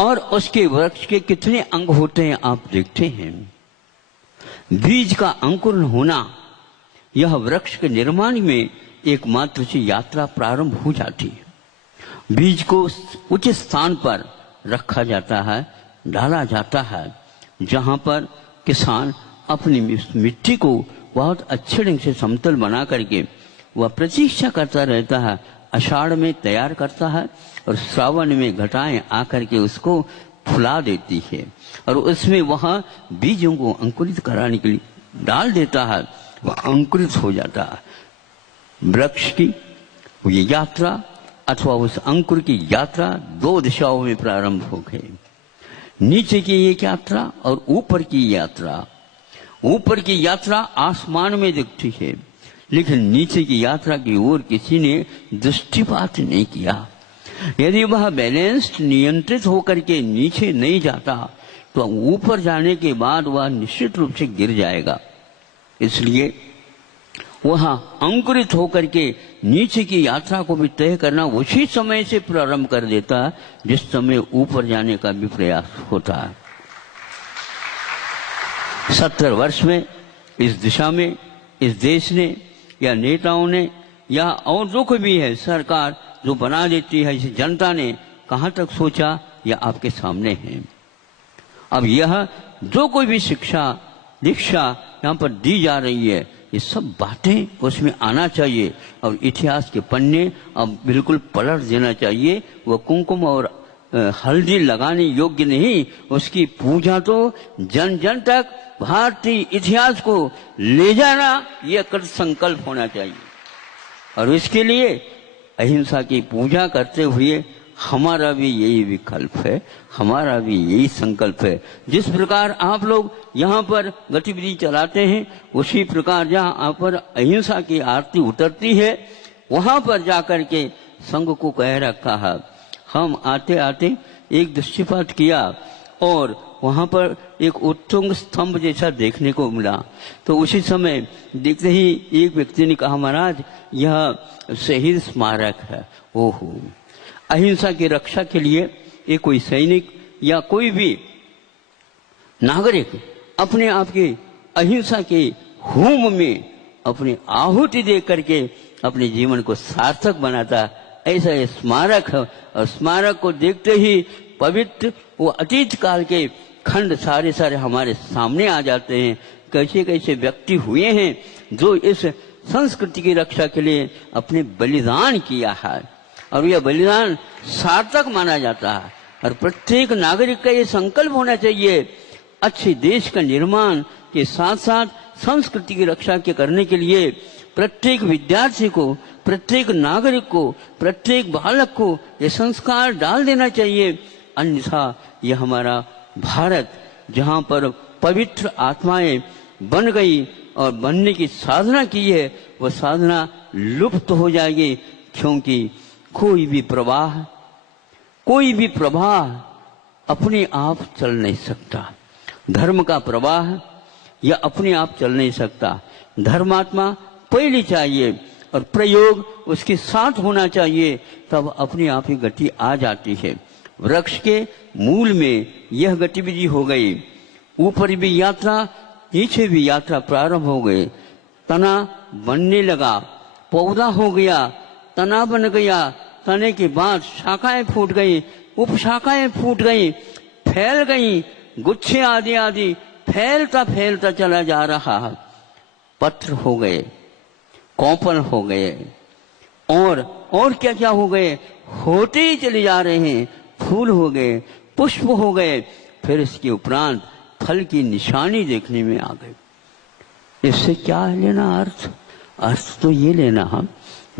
और उसके वृक्ष के कितने अंग होते हैं आप देखते हैं। बीज का अंकुरण होना, यह वृक्ष के निर्माण में एकमात्र से यात्रा प्रारंभ हो जाती है। बीज को उचित स्थान पर रखा जाता है, डाला जाता है, जहां पर किसान अपनी मिट्टी को बहुत अच्छे ढंग से समतल बना करके वह प्रतीक्षा करता रहता है। आषाढ़ में तैयार करता है और श्रावण में घटाएं आकर के उसको फुला देती है और उसमें वह बीजों को अंकुरित कराने के लिए डाल देता है, वह अंकुरित हो जाता है। वृक्ष की ये यात्रा अथवा उस अंकुर की यात्रा दो दिशाओं में प्रारंभ हो गई, नीचे की एक यात्रा और ऊपर की यात्रा। ऊपर की यात्रा आसमान में दिखती है, लेकिन नीचे की यात्रा की ओर किसी ने दृष्टिपात नहीं किया। यदि वह बैलेंस्ड नियंत्रित होकर के नीचे नहीं जाता तो ऊपर जाने के बाद वह निश्चित रूप से गिर जाएगा। इसलिए वह अंकुरित होकर के नीचे की यात्रा को भी तय करना उसी समय से प्रारंभ कर देता है जिस समय ऊपर जाने का भी प्रयास होता है। 70 वर्ष में इस दिशा में इस देश ने या नेताओं ने या और जो कोई भी है सरकार जो बना देती है, इसे जनता ने कहां तक सोचा यह आपके सामने है। अब यह जो कोई भी शिक्षा दीक्षा यहाँ पर दी जा रही है, ये सब बातें उसमें आना चाहिए और इतिहास के पन्ने अब बिल्कुल पलट देना चाहिए। वो कुमकुम और हल्दी लगाने योग्य नहीं, उसकी पूजा तो जन जन तक भारतीय इतिहास को ले जाना यह कृत संकल्प होना चाहिए। और इसके लिए अहिंसा की पूजा करते हुए हमारा भी यही विकल्प है, हमारा भी यही संकल्प है। जिस प्रकार आप लोग यहाँ पर गतिविधि चलाते हैं, उसी प्रकार जहाँ आप पर अहिंसा की आरती उतरती है, वहां पर जाकर के संघ को कह रखा है। हम आते आते एक दृष्टिपात किया और वहां पर एक उत्तुंग स्तंभ जैसा देखने को मिला, तो उसी समय देखते ही एक व्यक्ति ने कहा, महाराज यह शहीद स्मारक है। ओहो, अहिंसा की रक्षा के लिए एक कोई सैनिक या कोई भी नागरिक अपने आप के अहिंसा के होम में अपनी आहुति दे करके अपने जीवन को सार्थक बनाता, ऐसा ये स्मारक है। और स्मारक को देखते ही पवित्र वो अतीत काल के खंड सारे हमारे सामने आ जाते हैं। कैसे कैसे व्यक्ति हुए हैं जो इस संस्कृति की रक्षा के लिए अपने बलिदान किया है और यह बलिदान सार्थक माना जाता है। और प्रत्येक नागरिक का ये संकल्प होना चाहिए, अच्छे देश का निर्माण के साथ साथ संस्कृति की रक्षा के करने के लिए प्रत्येक विद्यार्थी को, प्रत्येक नागरिक को, प्रत्येक बालक को ये संस्कार डाल देना चाहिए। अन्यथा यह हमारा भारत जहाँ पर पवित्र आत्माएं बन गई और बनने की साधना की है, वह साधना लुप्त हो जाएगी, क्योंकि कोई भी प्रवाह अपने आप चल नहीं सकता। धर्म का प्रवाह यह अपने आप चल नहीं सकता। धर्मात्मा पहले चाहिए और प्रयोग उसके साथ होना चाहिए, तब अपने आप ही गति आ जाती है। वृक्ष के मूल में यह गतिविधि हो गई, ऊपर भी यात्रा नीचे भी यात्रा प्रारंभ हो गई। तना बनने लगा, पौधा हो गया, तना बन गया, तने के बाद शाखाएं फूट गई, उपशाखाएं फूट गई, फैल गई, गुच्छे आदि आदि फैलता फैलता चला जा रहा है। पत्र हो गए, कोंपल हो गए और क्या क्या हो गए, होते ही चले जा रहे हैं। फूल हो गए, पुष्प हो गए, फिर इसके उपरांत फल की निशानी देखने में आ गई। इससे क्या लेना अर्थ तो ये लेना हम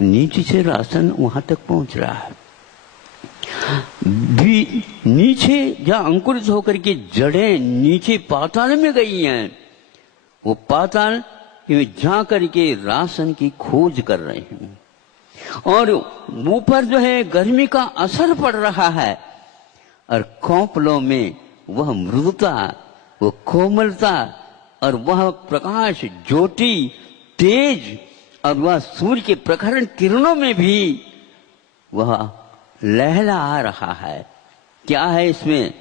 नीचे से राशन वहां तक पहुंच रहा है। भी नीचे जहां अंकुरित होकर के जड़ें नीचे पाताल में गई हैं, वो पाताल में जा करके राशन की खोज कर रहे हैं और ऊपर जो है गर्मी का असर पड़ रहा है और खोपलों में वह मृदुता, वो कोमलता और वह प्रकाश, ज्योति, तेज और वह सूर्य के प्रखर किरणों में भी वह लहला आ रहा है। क्या है इसमें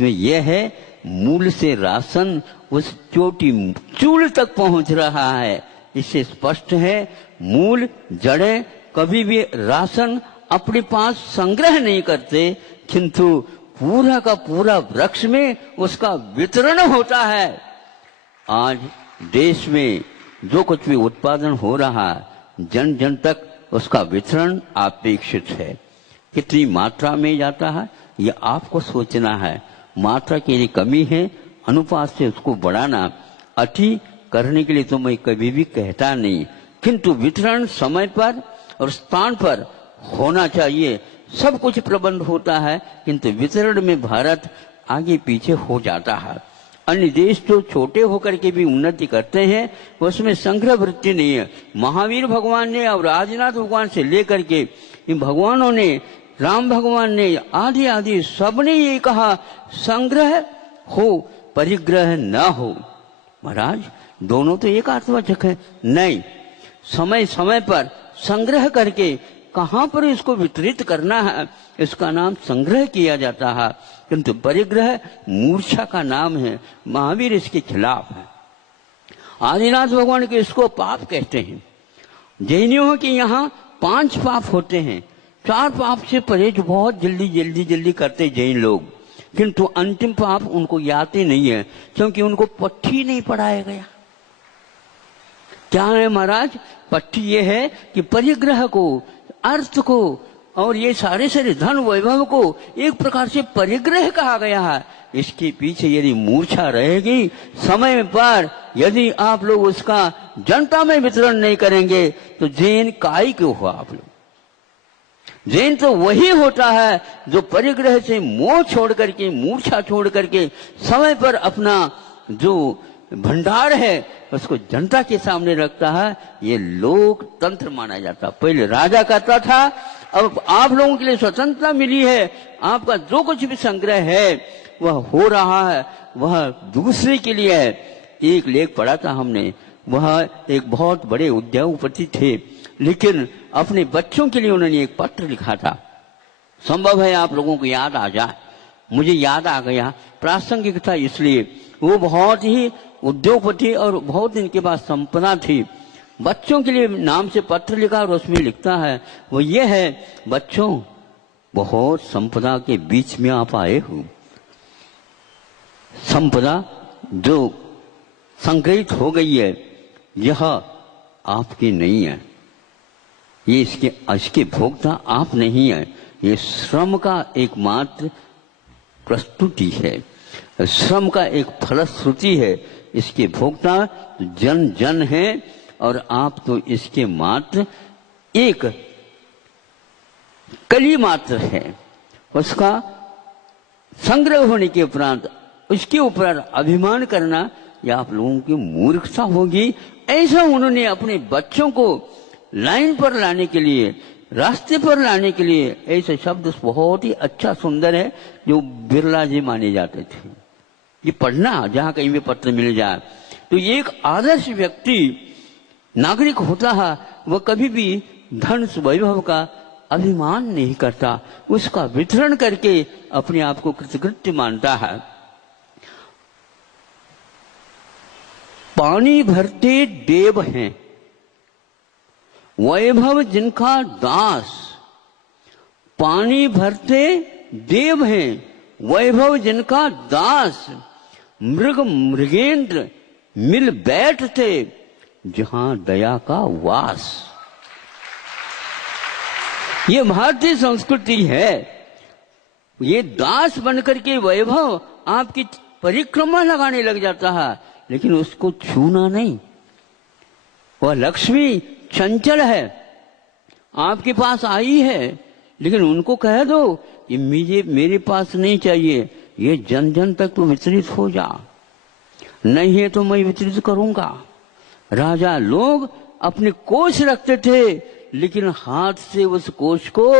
यह है मूल से राशन उस चोटी चूल तक पहुंच रहा है। इससे स्पष्ट है मूल जड़ें कभी भी राशन अपने पास संग्रह नहीं करते, किंतु पूरा का पूरा वृक्ष में उसका वितरण होता है। आज देश में जो कुछ भी उत्पादन हो रहा है, जन जन तक उसका वितरण अपेक्षित है। कितनी मात्रा में जाता है ये आपको सोचना है। मात्रा की यदि कमी है, अनुपात से उसको बढ़ाना, अति करने के लिए तो मैं कभी भी कहता नहीं, किंतु वितरण समय पर और स्थान पर होना चाहिए। सब कुछ प्रबंध होता है, किंतु वितरण में भारत आगे पीछे हो जाता है। अन्य देश जो छोटे होकर के भी उन्नति करते हैं, उसमें संग्रह वृत्ति नहीं है। महावीर भगवान ने और राजनाथ भगवान से लेकर के इन भगवानों ने, राम भगवान ने, आदि आदि सबने ये कहा संग्रह हो, परिग्रह न हो। महाराज दोनों तो एक अर्थवाचक है नहीं। समय समय पर संग्रह करके कहां पर इसको वितरित करना है, इसका नाम संग्रह किया जाता है, किंतु परिग्रह मूर्छा का नाम है। महावीर इसके खिलाफ है। आदिनाथ भगवान के इसको पाप कहते हैं। जैनियों के यहाँ 5 पाप होते हैं। 4 पाप से परहेज बहुत जल्दी करते जैन लोग, किंतु अंतिम पाप उनको याद नहीं है, क्योंकि उनको पट्टी नहीं पढ़ाया गया। क्या है महाराज? पट्टी ये है कि परिग्रह को, अर्थ को और ये सारे धन वैभव को एक प्रकार से परिग्रह कहा गया है। इसके पीछे यदि मूर्छा रहेगी, समय पर यदि आप लोग उसका जनता में वितरण नहीं करेंगे तो जैन काय क्यों हो आप लोग? जैन तो वही होता है जो परिग्रह से मोह छोड़ करके, मूर्छा छोड़ करके समय पर अपना जो भंडार है उसको जनता के सामने रखता है। ये लोकतंत्र माना जाता। पहले राजा करता था, अब आप लोगों के लिए स्वतंत्रता मिली है। आपका जो कुछ भी संग्रह है वह हो रहा है, वह दूसरे के लिए है। एक लेख पढ़ा था हमने, वह एक बहुत बड़े उद्योगपति थे, लेकिन अपने बच्चों के लिए उन्होंने एक पत्र लिखा था। संभव है आप लोगों को याद आ जाए, मुझे याद आ गया, प्रासंगिक था इसलिए। वो बहुत ही उद्योगपति और बहुत इनके पास संपदा थी। बच्चों के लिए नाम से पत्र लिखा और उसमें लिखता है वो ये है, बच्चों बहुत संपदा के बीच में आप आए हो। संपदा जो संग्रहित हो गई है यह आपकी नहीं है, ये इसके भोक्ता आप नहीं है। ये श्रम का एकमात्र प्रस्तुति है, श्रम का एक फलश्रुति है। इसके भोक्ता जन जन है और आप तो इसके मात्र एक कली मात्र है। उसका संग्रह होने के उपरांत उसके ऊपर अभिमान करना यह आप लोगों की मूर्खता होगी। ऐसा उन्होंने अपने बच्चों को लाइन पर लाने के लिए, रास्ते पर लाने के लिए, ऐसे शब्द बहुत ही अच्छा सुंदर है जो बिरला जी माने जाते थे। ये पढ़ना जहां कहीं भी पत्र मिल जाए तो एक आदर्श व्यक्ति नागरिक होता है, वह कभी भी धन वैभव का अभिमान नहीं करता, उसका वितरण करके अपने आप को कृतकृत्य मानता है। पानी भरते देव हैं, वैभव जिनका दास। पानी भरते देव हैं, वैभव जिनका दास। मृग मृगेंद्र मिल बैठते, जहां दया का वास। ये भारतीय संस्कृति है। ये दास बनकर के वैभव आपकी परिक्रमा लगाने लग जाता है, लेकिन उसको छूना नहीं। वह लक्ष्मी चंचल है, आपके पास आई है, लेकिन उनको कह दो कि मेरे पास नहीं चाहिए, ये जन जन तक तो वितरित हो जा, नहीं है तो मैं वितरित करूंगा। राजा लोग अपने कोष रखते थे, लेकिन हाथ से उस कोष को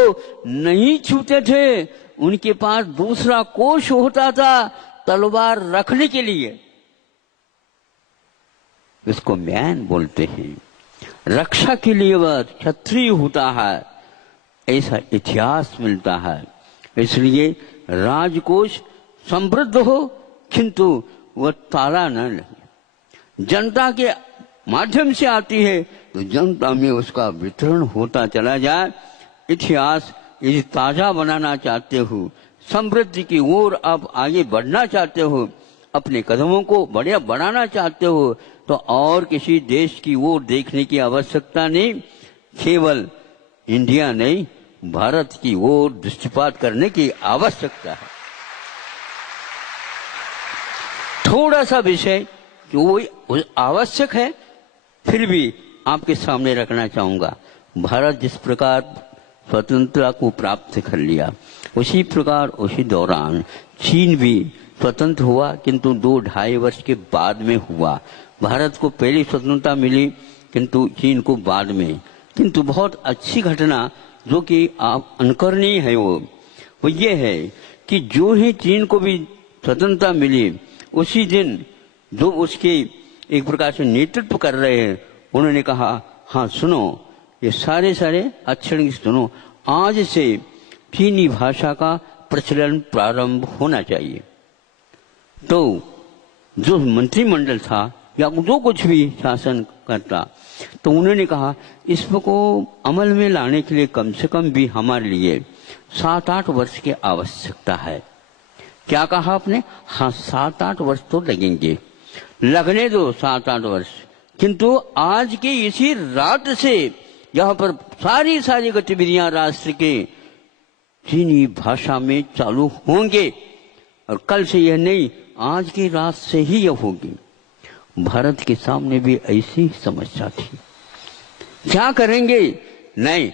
नहीं छूते थे। उनके पास दूसरा कोष होता था तलवार रखने के लिए, इसको म्यान बोलते हैं। रक्षा के लिए वह क्षत्रिय होता है, ऐसा इतिहास मिलता है। इसलिए राजकोष समृद्ध हो, किंतु वह ताला न लगे। जनता के माध्यम से आती है तो जनता में उसका वितरण होता चला जाए। इतिहास यदि ताजा बनाना चाहते हो, समृद्धि की ओर आप आगे बढ़ना चाहते हो, अपने कदमों को बढ़ाना चाहते हो, तो और किसी देश की ओर देखने की आवश्यकता नहीं, केवल इंडिया नहीं, भारत की ओर दृष्टिपात करने की आवश्यकता है। थोड़ा सा विषय जो वो आवश्यक है, फिर भी आपके सामने रखना चाहूंगा। भारत जिस प्रकार स्वतंत्रता को प्राप्त कर लिया, उसी प्रकार उसी दौरान चीन भी स्वतंत्र हुआ, किंतु 2-2.5 वर्ष के बाद में हुआ। भारत को पहले स्वतंत्रता मिली, किंतु चीन को बाद में। किंतु बहुत अच्छी घटना जो कि आप अनुकरणीय है वो ये है कि जो ही चीन को भी स्वतंत्रता मिली, उसी दिन जो उसके एक प्रकार से नेतृत्व कर रहे हैं, उन्होंने कहा, हाँ सुनो, ये सारे अक्षर सुनो, आज से चीनी भाषा का प्रचलन प्रारंभ होना चाहिए। तो जो मंत्रिमंडल था या जो कुछ भी शासन करता, तो उन्होंने कहा इसको अमल में लाने के लिए कम से कम भी हमारे लिए 7-8 वर्ष की आवश्यकता है। क्या कहा आपने? हाँ, 7-8 वर्ष तो लगेंगे, लगने दो 7-8 वर्ष। किंतु आज के इसी रात से यहाँ पर सारी गतिविधियां राष्ट्र के चीनी भाषा में चालू होंगे, और कल से यह नहीं, आज की रात से ही यह होगी। भारत के सामने भी ऐसी समस्या थी, क्या करेंगे? नहीं,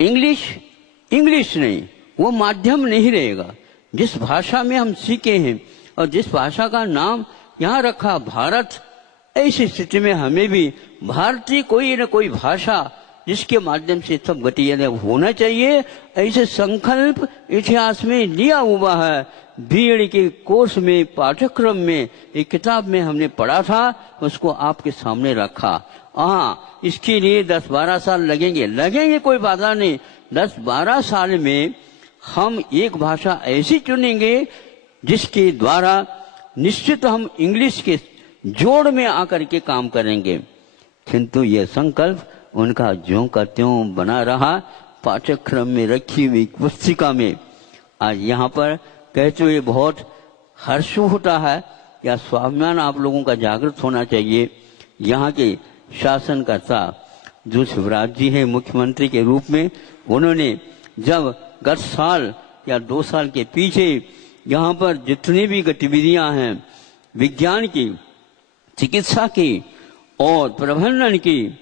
इंग्लिश नहीं, वो माध्यम नहीं रहेगा। जिस भाषा में हम सीखे हैं और जिस भाषा का नाम यहाँ रखा भारत, ऐसी स्थिति में हमें भी भारतीय कोई न कोई भाषा जिसके माध्यम से सब गतिविधियां होना चाहिए, ऐसे संकल्प इतिहास में लिया हुआ है। बीएड के कोर्स में, पाठ्यक्रम में, एक किताब में हमने पढ़ा था, उसको आपके सामने रखा। हाँ, इसके लिए 10-12 साल लगेंगे, कोई बाधा नहीं। 10-12 साल में हम एक भाषा ऐसी चुनेंगे जिसके द्वारा निश्चित हम इंग्लिश के जोड़ में आकर के काम करेंगे। किंतु यह संकल्प उनका ज्यों का त्यों बना रहा, पाठ्यक्रम में रखी हुई पुस्तिका में। आज यहाँ पर कहते हुए बहुत हर्ष होता है, या स्वाभिमान आप लोगों का जागृत होना चाहिए। यहाँ के शासनकर्ता जो शिवराज जी हैं मुख्यमंत्री के रूप में, उन्होंने जब गत साल या 2 साल के पीछे यहाँ पर जितनी भी गतिविधियां हैं, विज्ञान की, चिकित्सा की और प्रबंधन की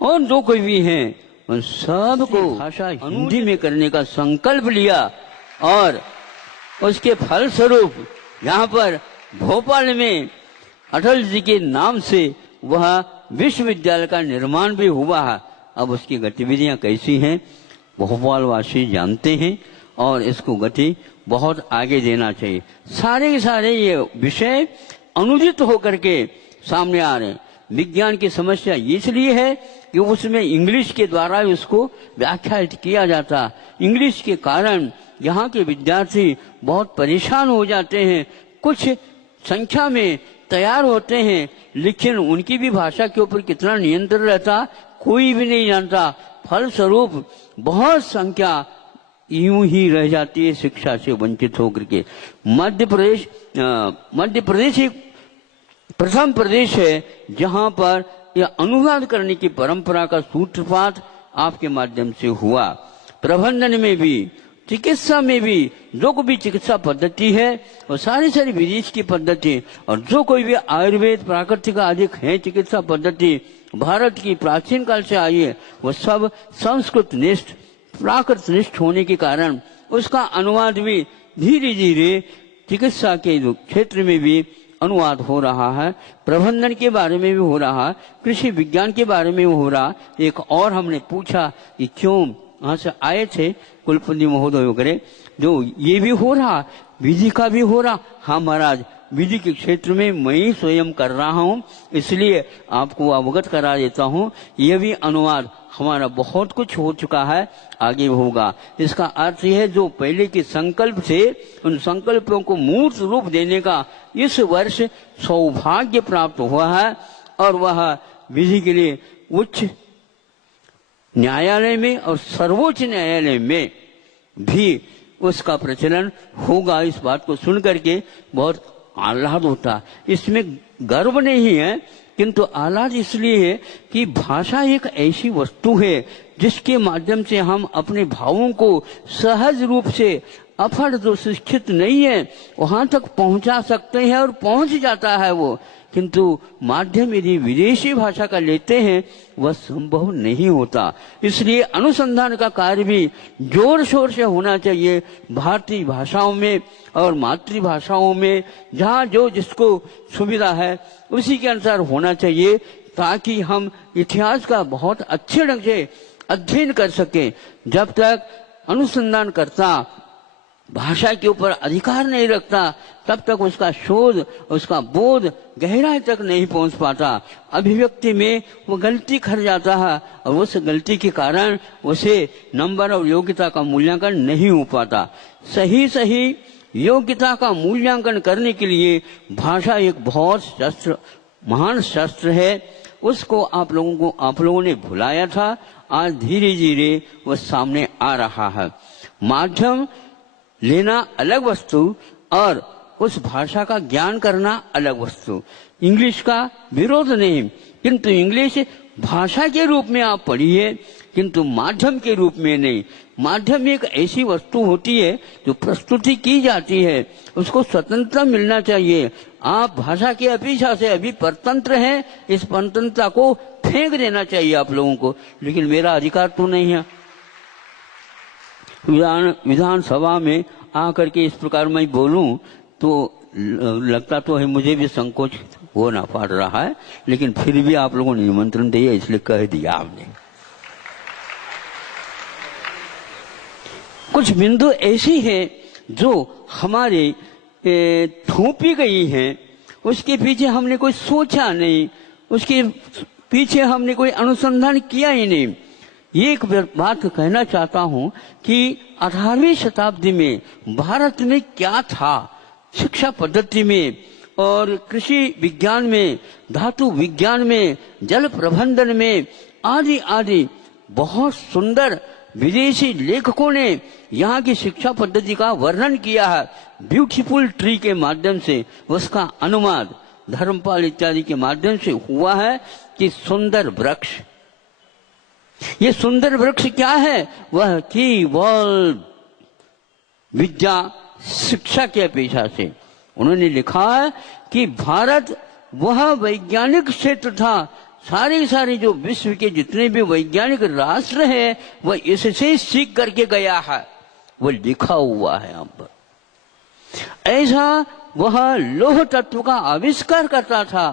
और जो कोई भी हैं, उन सब को भाषा हिंदी में करने का संकल्प लिया, और उसके फलस्वरूप यहाँ पर भोपाल में अटल जी के नाम से वह विश्वविद्यालय का निर्माण भी हुआ है। अब उसकी गतिविधियां कैसी हैं भोपाल वासी जानते हैं, और इसको गति बहुत आगे देना चाहिए। सारे के सारे ये विषय अनुदित होकर के सामने आ रहे हैं। विज्ञान की समस्या इसलिए है कि उसमें इंग्लिश के द्वारा उसको व्याख्यायित किया जाता। इंग्लिश के कारण यहाँ के विद्यार्थी बहुत परेशान हो जाते हैं। कुछ संख्या में तैयार होते हैं, लेकिन उनकी भी भाषा के ऊपर कितना नियंत्रण रहता कोई भी नहीं जानता। फलस्वरूप बहुत संख्या यूं ही रह जाती है शिक्षा से वंचित होकर के। मध्य प्रदेश एक प्रथम प्रदेश है जहां पर यह अनुवाद करने की परंपरा का सूत्रपात आपके माध्यम से हुआ। प्रबंधन में भी, चिकित्सा में भी, जो कोई भी चिकित्सा पद्धति है और सारी विदेश की पद्धति, और जो कोई भी आयुर्वेद प्राकृतिक आदि है चिकित्सा पद्धति भारत की प्राचीन काल से आई है, वह सब संस्कृत निष्ठ प्राकृत निष्ठ होने के कारण उसका अनुवाद भी धीरे धीरे चिकित्सा के क्षेत्र में भी अनुवाद हो रहा है। प्रबंधन के बारे में भी हो रहा, कृषि विज्ञान के बारे में भी हो रहा। एक और हमने पूछा कि क्यों वहां से आए थे कुलपति महोदय वगैरह, जो ये भी हो रहा, विधि का भी हो रहा। हाँ महाराज, विधि के क्षेत्र में मैं ही स्वयं कर रहा हूँ, इसलिए आपको अवगत करा देता हूँ। यह भी अनुवाद हमारा बहुत कुछ हो चुका है, आगे होगा। इसका अर्थ यह है जो पहले के संकल्प थे, उन संकल्पों को मूर्त रूप देने का इस वर्ष सौभाग्य प्राप्त हुआ है, और वह विधि के लिए न्यायालय में और सर्वोच्च न्यायालय में भी उसका प्रचलन होगा। इस बात को सुन करके बहुत आह्लाद होता। इसमें गर्व नहीं है, किंतु आह्लाद इसलिए है कि भाषा एक ऐसी वस्तु है जिसके माध्यम से हम अपने भावों को सहज रूप से, अफड़ जो शिक्षित नहीं है वहां तक पहुंचा सकते हैं और पहुंच जाता है वो। किंतु माध्यम यदि विदेशी भाषा का लेते हैं वह संभव नहीं होता। इसलिए अनुसंधान का कार्य भी जोर शोर से होना चाहिए भारतीय भाषाओं में और मातृभाषाओं में, जहाँ जो जिसको सुविधा है उसी के अनुसार होना चाहिए, ताकि हम इतिहास का बहुत अच्छे ढंग से अध्ययन कर सकें। जब तक अनुसंधानकर्ता भाषा के ऊपर अधिकार नहीं रखता तब तक उसका शोध, उसका बोध गहराई तक नहीं पहुंच पाता। अभिव्यक्ति में वो गलती कर जाता है और उस गलती के कारण उसे नंबर और योग्यता का मूल्यांकन नहीं हो पाता। सही योग्यता का मूल्यांकन करने के लिए भाषा एक बहुत महान शस्त्र है। उसको आप लोगों ने भुलाया था, आज धीरे धीरे वह सामने आ रहा है। माध्यम लेना अलग वस्तु और उस भाषा का ज्ञान करना अलग वस्तु। इंग्लिश का विरोध नहीं, किंतु इंग्लिश भाषा के रूप में आप पढ़िए, किंतु माध्यम के रूप में नहीं। माध्यम एक ऐसी वस्तु होती है जो प्रस्तुति की जाती है, उसको स्वतंत्रता मिलना चाहिए। आप भाषा की अपेक्षा से अभी परतंत्र हैं, इस परतंत्रता को फेंक देना चाहिए आप लोगों को। लेकिन मेरा अधिकार तो नहीं है। विधानसभा में आकर के इस प्रकार मैं बोलूं तो लगता तो है मुझे भी संकोच होना पड़ रहा है, लेकिन फिर भी आप लोगों ने निमंत्रण दिया इसलिए कह दिया आपने। कुछ बिंदु ऐसी हैं जो हमारे थोपी गई हैं, उसके पीछे हमने कोई सोचा नहीं, उसके पीछे हमने कोई अनुसंधान किया ही नहीं। ये एक बात कहना चाहता हूं कि 18वीं शताब्दी में भारत में क्या था, शिक्षा पद्धति में और कृषि विज्ञान में, धातु विज्ञान में, जल प्रबंधन में आदि आदि बहुत सुंदर विदेशी लेखकों ने यहाँ की शिक्षा पद्धति का वर्णन किया है। ब्यूटीफुल ट्री के माध्यम से उसका अनुवाद धर्मपाल इत्यादि के माध्यम से हुआ है कि सुंदर वृक्ष। ये सुंदर वृक्ष क्या है? वह केवल विद्या शिक्षा की अपेक्षा से। उन्होंने लिखा है कि भारत वह वैज्ञानिक क्षेत्र था, सारे जो विश्व के जितने भी वैज्ञानिक राष्ट्र हैं वह इससे सीख करके गया है, वो लिखा हुआ है यहाँ पर। ऐसा वह लौह तत्व का आविष्कार करता था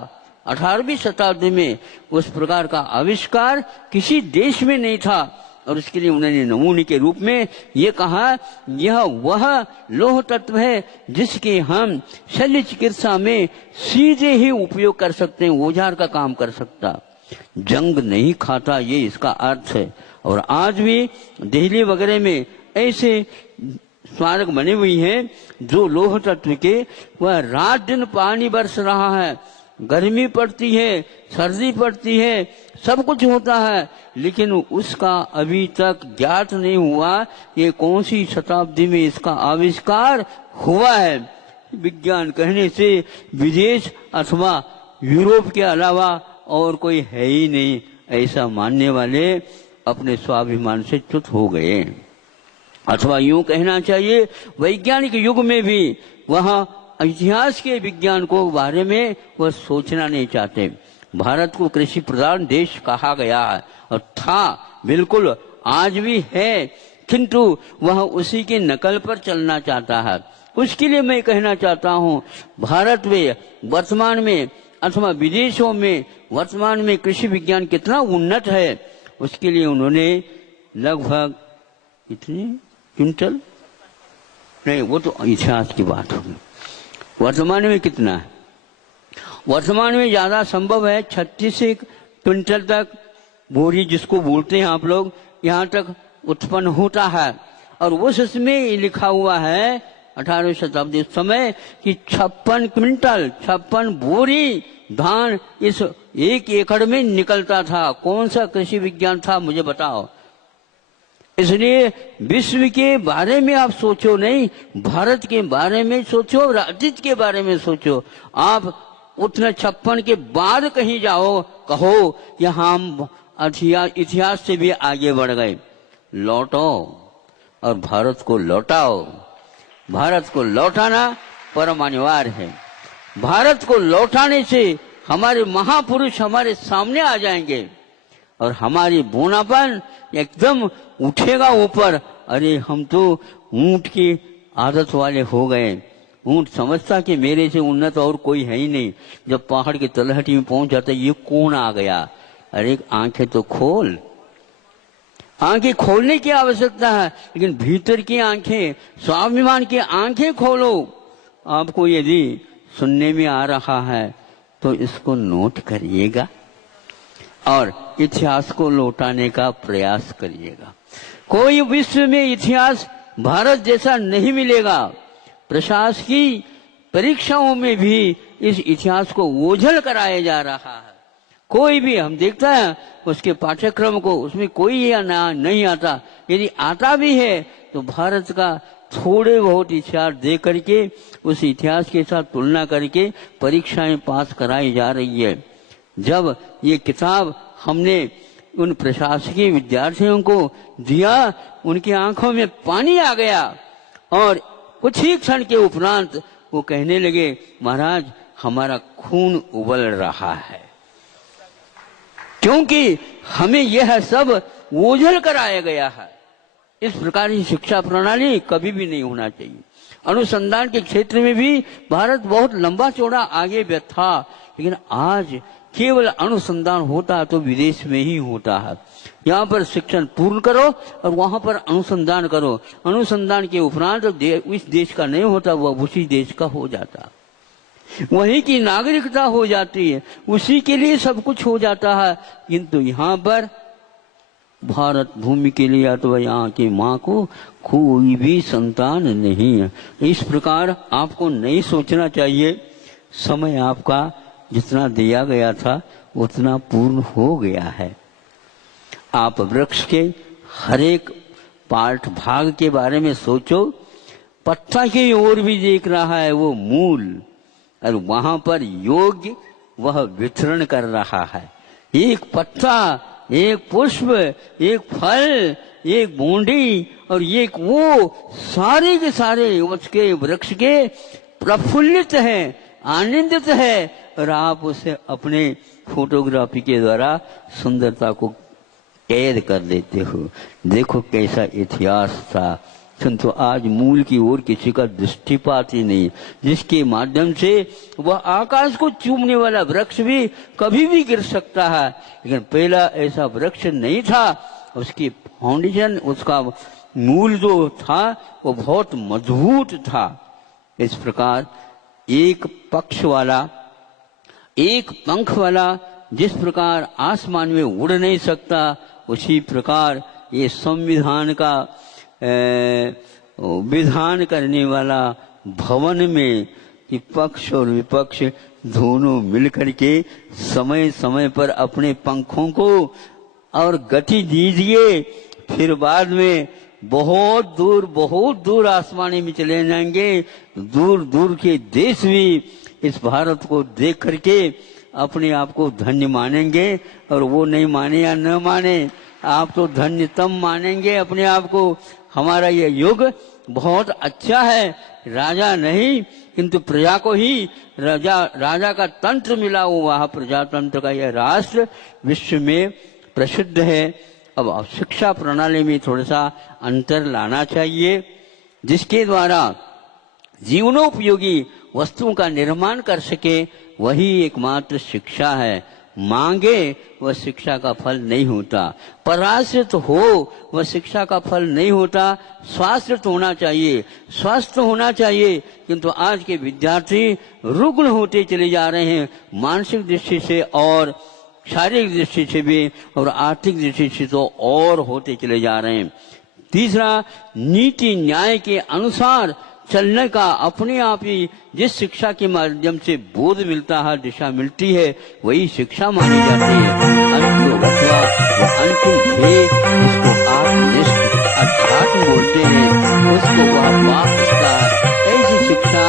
18वीं शताब्दी में। उस प्रकार का आविष्कार किसी देश में नहीं था और उसके लिए उन्होंने नमूने के रूप में ये कहा, यह वह लौह तत्व है जिसके हम शल्य चिकित्सा में सीधे ही उपयोग कर सकते हैं, औजार का काम कर सकता, जंग नहीं खाता, ये इसका अर्थ है। और आज भी दिल्ली वगैरह में ऐसे स्मारक बने हुई हैं जो लौह तत्व के, वह रात दिन पानी बरस रहा है, गर्मी पड़ती है, सर्दी पड़ती है, सब कुछ होता है, लेकिन उसका अभी तक ज्ञात नहीं हुआ ये कौन सी शताब्दी में इसका आविष्कार हुआ है। विज्ञान कहने से विदेश अथवा यूरोप के अलावा और कोई है ही नहीं, ऐसा मानने वाले अपने स्वाभिमान से च्युत हो गए। अथवा यूं कहना चाहिए वैज्ञानिक युग में भी वह इतिहास के विज्ञान को बारे में वह सोचना नहीं चाहते। भारत को कृषि प्रधान देश कहा गया है और था, बिल्कुल आज भी है, किंतु वह उसी की नकल पर चलना चाहता है। उसके लिए मैं कहना चाहता हूँ भारत में वर्तमान में अथवा विदेशों में वर्तमान में कृषि विज्ञान कितना उन्नत है, उसके लिए उन्होंने लगभग इतने क्विंटल नहीं, वो तो इतिहास की बात होगी। वर्तमान में कितना है? वर्तमान में ज्यादा संभव है 36 क्विंटल तक बोरी जिसको बोलते हैं आप लोग, यहाँ तक उत्पन्न होता है। और उस इसमें लिखा हुआ है 18वीं शताब्दी उस समय कि 56 क्विंटल 56 बोरी धान इस 1 एकड़ में निकलता था। कौन सा कृषि विज्ञान था मुझे बताओ। इसलिए विश्व के बारे में आप सोचो नहीं, भारत के बारे में सोचो, राज्य के बारे में सोचो। आप उतना 56 के बाद कहीं जाओ, कहो कि हम इतिहास से भी आगे बढ़ गए। लौटो और भारत को लौटाओ। भारत को लौटाना परम अनिवार्य है। भारत को लौटाने से हमारे महापुरुष हमारे सामने आ जाएंगे और हमारी बूढ़ापन एकदम उठेगा ऊपर। अरे हम तो ऊंट की आदत वाले हो गए। ऊंट समझता कि मेरे से उन्नत और कोई है ही नहीं। जब पहाड़ की तलहटी में पहुंच जाता, ये कौन आ गया? अरे आंखें तो खोल। आंखें खोलने की आवश्यकता है, लेकिन भीतर की आंखें, स्वाभिमान की आंखें खोलो। आपको यदि सुनने में आ रहा है तो इसको नोट करिएगा और इतिहास को लौटाने का प्रयास करिएगा। कोई विश्व में इतिहास भारत जैसा नहीं मिलेगा। प्रशासकीय परीक्षाओं में भी इस इतिहास को ओझल कराया जा रहा है। कोई भी हम देखता है उसके पाठ्यक्रम को, उसमें कोई या ना नहीं आता। यदि आता भी है तो भारत का थोड़े बहुत इतिहास दे करके उस इतिहास के साथ तुलना करके परीक्षाएं पास कराई जा रही है। जब ये किताब हमने उन प्रशासकीय विद्यार्थियों को दिया, उनकी आंखों में पानी आ गया और कुछ ही क्षण के उपरांत वो कहने लगे, महाराज हमारा खून उबल रहा है, क्योंकि हमें यह सब ओझल कराया गया है। इस प्रकार की शिक्षा प्रणाली कभी भी नहीं होना चाहिए। अनुसंधान के क्षेत्र में भी भारत बहुत लंबा चौड़ा आगे था, लेकिन आज केवल अनुसंधान होता है तो विदेश में ही होता है। यहाँ पर शिक्षण पूर्ण करो और वहां पर अनुसंधान करो। अनुसंधान के उपरांत इस देश का नहीं होता, वह उसी देश का हो जाता, वहीं की नागरिकता हो जाती है, उसी के लिए सब कुछ हो जाता है। किंतु यहाँ पर भारत भूमि के लिए अथवा यहाँ की माँ को कोई भी संतान नहीं है। इस प्रकार आपको नहीं सोचना चाहिए। समय आपका जितना दिया गया था उतना पूर्ण हो गया है। आप वृक्ष के हर एक पार्ट भाग के बारे में सोचो। पत्ता की ओर भी देख रहा है वो मूल, और वहां पर योग्य वह वितरण कर रहा है। एक पत्ता, एक पुष्प, एक फल, एक बूंदी और एक वो सारे के सारे उसके वृक्ष के प्रफुल्लित है, आनंदित है, और आप उसे अपने फोटोग्राफी के द्वारा सुंदरता को कैद कर देते हो। देखो कैसा इतिहास था। किंतु आज मूल की ओर किसी का दृष्टिपात ही नहीं, जिसके माध्यम से वह आकाश को चूमने वाला वृक्ष भी कभी भी गिर सकता है। लेकिन पहला ऐसा वृक्ष नहीं था। उसकी फाउंडेशन, उसका मूल जो था वो बहुत मजबूत था। इस प्रकार एक पक्ष वाला, एक पंख वाला जिस प्रकार आसमान में उड़ नहीं सकता, उसी प्रकार ये संविधान का विधान करने वाला भवन में कि पक्ष और विपक्ष दोनों मिलकर के समय समय पर अपने पंखों को और गति दीजिए, फिर बाद में बहुत दूर आसमानी में चले जाएंगे। दूर दूर के देश भी इस भारत को देख करके अपने आप को धन्य मानेंगे, और वो नहीं माने या न माने, आप तो धन्य तब मानेंगे अपने आप को। हमारा ये युग बहुत अच्छा है। राजा नहीं किंतु प्रजा को ही राजा का तंत्र मिला हुआ, प्रजातंत्र का यह राष्ट्र विश्व में प्रसिद्ध है। अब शिक्षा प्रणाली में थोड़ा सा अंतर लाना चाहिए, जिसके द्वारा जीवनोपयोगी वस्तुओं का निर्माण कर सके, वही एकमात्र शिक्षा है। मांगे वह शिक्षा का फल नहीं होता, पराश्रित हो वह शिक्षा का फल नहीं होता। स्वास्थ्य होना चाहिए, स्वस्थ होना चाहिए, किंतु आज के विद्यार्थी रुग्ण होते चले जा रहे हैं, मानसिक दृष्टि से और शारीरिक दृष्टि से भी और आर्थिक दृष्टि से तो और होते चले जा रहे हैं। तीसरा, नीति न्याय के अनुसार चलने का, अपने आप ही जिस शिक्षा के माध्यम से बोध मिलता है, दिशा मिलती है, वही शिक्षा मानी जाती है। अंत अथवा वो अंतिम ध्येय जिसको आत्मनिष्ठ अध्यात्म बोलते हैं, उसको वह पा सकता है। ऐसी शिक्षा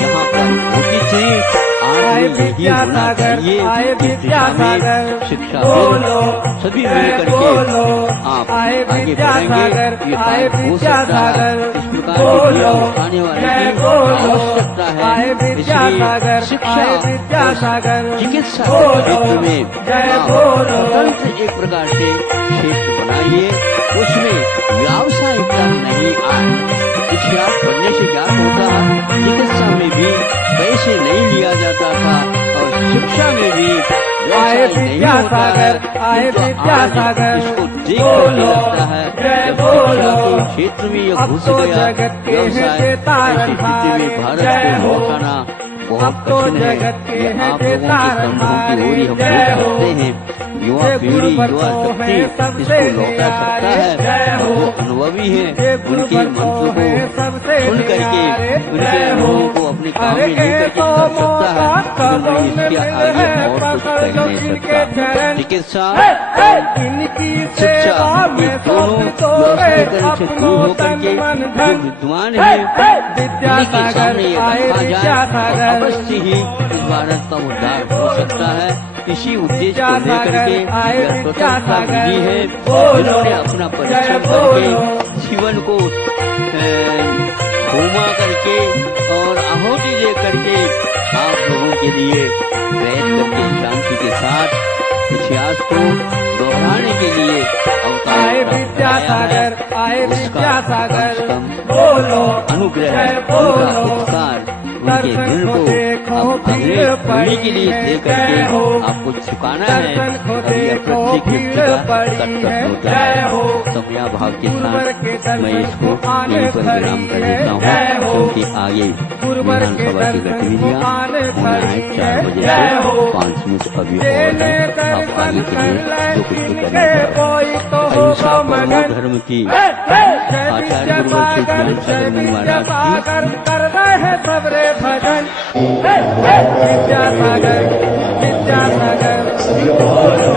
यहाँ पर होती थी। आए विद्यासागर, आए विद्यासागर, शिक्षा बोलो सभी जय मिलकर बोलो। के आप आए आगे विद्यासागर, बढ़ेंगे। ये आए काम हो सकता है। विद्यासागर, इस प्रकार बोलो की आने वाले जय की बोलो। आवश्यकता है। आए विद्यासागर, इसलिए शिक्षा आए विद्यासागर, चिकित्सा बोलो के क्षेत्र में जय आप बोलो। स्वतंत्र एक प्रकार से क्षेत्र बनाइए, उसमें व्यावसायिकता नहीं आए। इतिहास पढ़ने से क्या होता है, चिकित्सा में भी पैसे नहीं लिया जाता था और शिक्षा में भी आए विद्यासागर, आए विद्यासागर, इसको देख बोलो लगता है जय जब बोलो। शिक्षा के क्षेत्र में ये अब घुस तो गया जगत के व्यवसाय, हैं ऐसी तारनहार, स्थिति में भारत जय को हो। लौटाना बहुत अब तो कठिन है। जगत के ये हैं आप लोगों के संभव की ओर हम जय हो। करते हैं। युवा ये पीढ़ी, गुरुवर युवा तो शक्ति है सबसे इसको लौटा सकता है। जय हो। जो अनुभवी है ये उनके गुरुवर मंत्र तो है को सबसे सुन करके उनके जय हो। अनुभवों को अपने काम में अरे लेकर के तो कर सकता है। कदम लेकिन में इसके मिल आगे है, और कुछ पकड़ कह लो नहीं इनके सकता। चरण। चिकित्सा इनकी शिक्षा सेवा ये में दोनों सौंप दो रे व्यवस्थित से अपनो दूर होकर तन के मन जो धन। विद्वान है उन्हीं के विद्यासागर, सामने ये आए रखा जाए विद्यासागर, तो अवश्य ही इस भारत का उद्धार हो सकता है। इसी उद्देश्य को लेकर के आए यह स्वतंत्रता विद्यासागर, मिली है। बोलो जिन्होंने अपना परिश्रम जय बोलो। करके जीवन को होमा करके और आहुति दे करके आप लोगों के लिए बैठ करके शांति के साथ इतिहास को दोहराने के लिए अवतार आए प्राप्त विद्यासागर, कराया है। आए उसका विद्यासागर, कम से कम बोलो अनुग्रह, जय उनका बोलो। उपकार, उनके दर्शन ऋण को को देखो, अब अगले भीड़ पीढ़ी के लिए पड़ी दे है, करके जय हो। आपको चुकाना है। दर्शन को और यह देखो, प्रत्येक व्यक्ति भीड़ का पड़ी कर्तव्य है, होता जय है। हो। समया भाव के गुरुवर के साथ मैं दर्शन इसको को आने यहीं पर विराम कर खड़ी देता है, जय हूँ, हो। क्योंकि आगे गुरुवर के विधानसभा की दर्शन को गतिविधियाँ आने होना है खड़ी 4 है, बजे जय से हो। 5 मिनट अभी और जेने है। आप दर्शन आगे के लिए कर जो कुछ भी ले, करना इनके कोई तो अहिंसा होगा परमो मगन। धर्म की जय आचार्य गुरुवर श्री विद्यासागर, ज्ञान जय सागर मुनि महाराज की विद्यासागर, कर रहे सबरे भजन। विद्यासागर, विद्यासागर, बोलो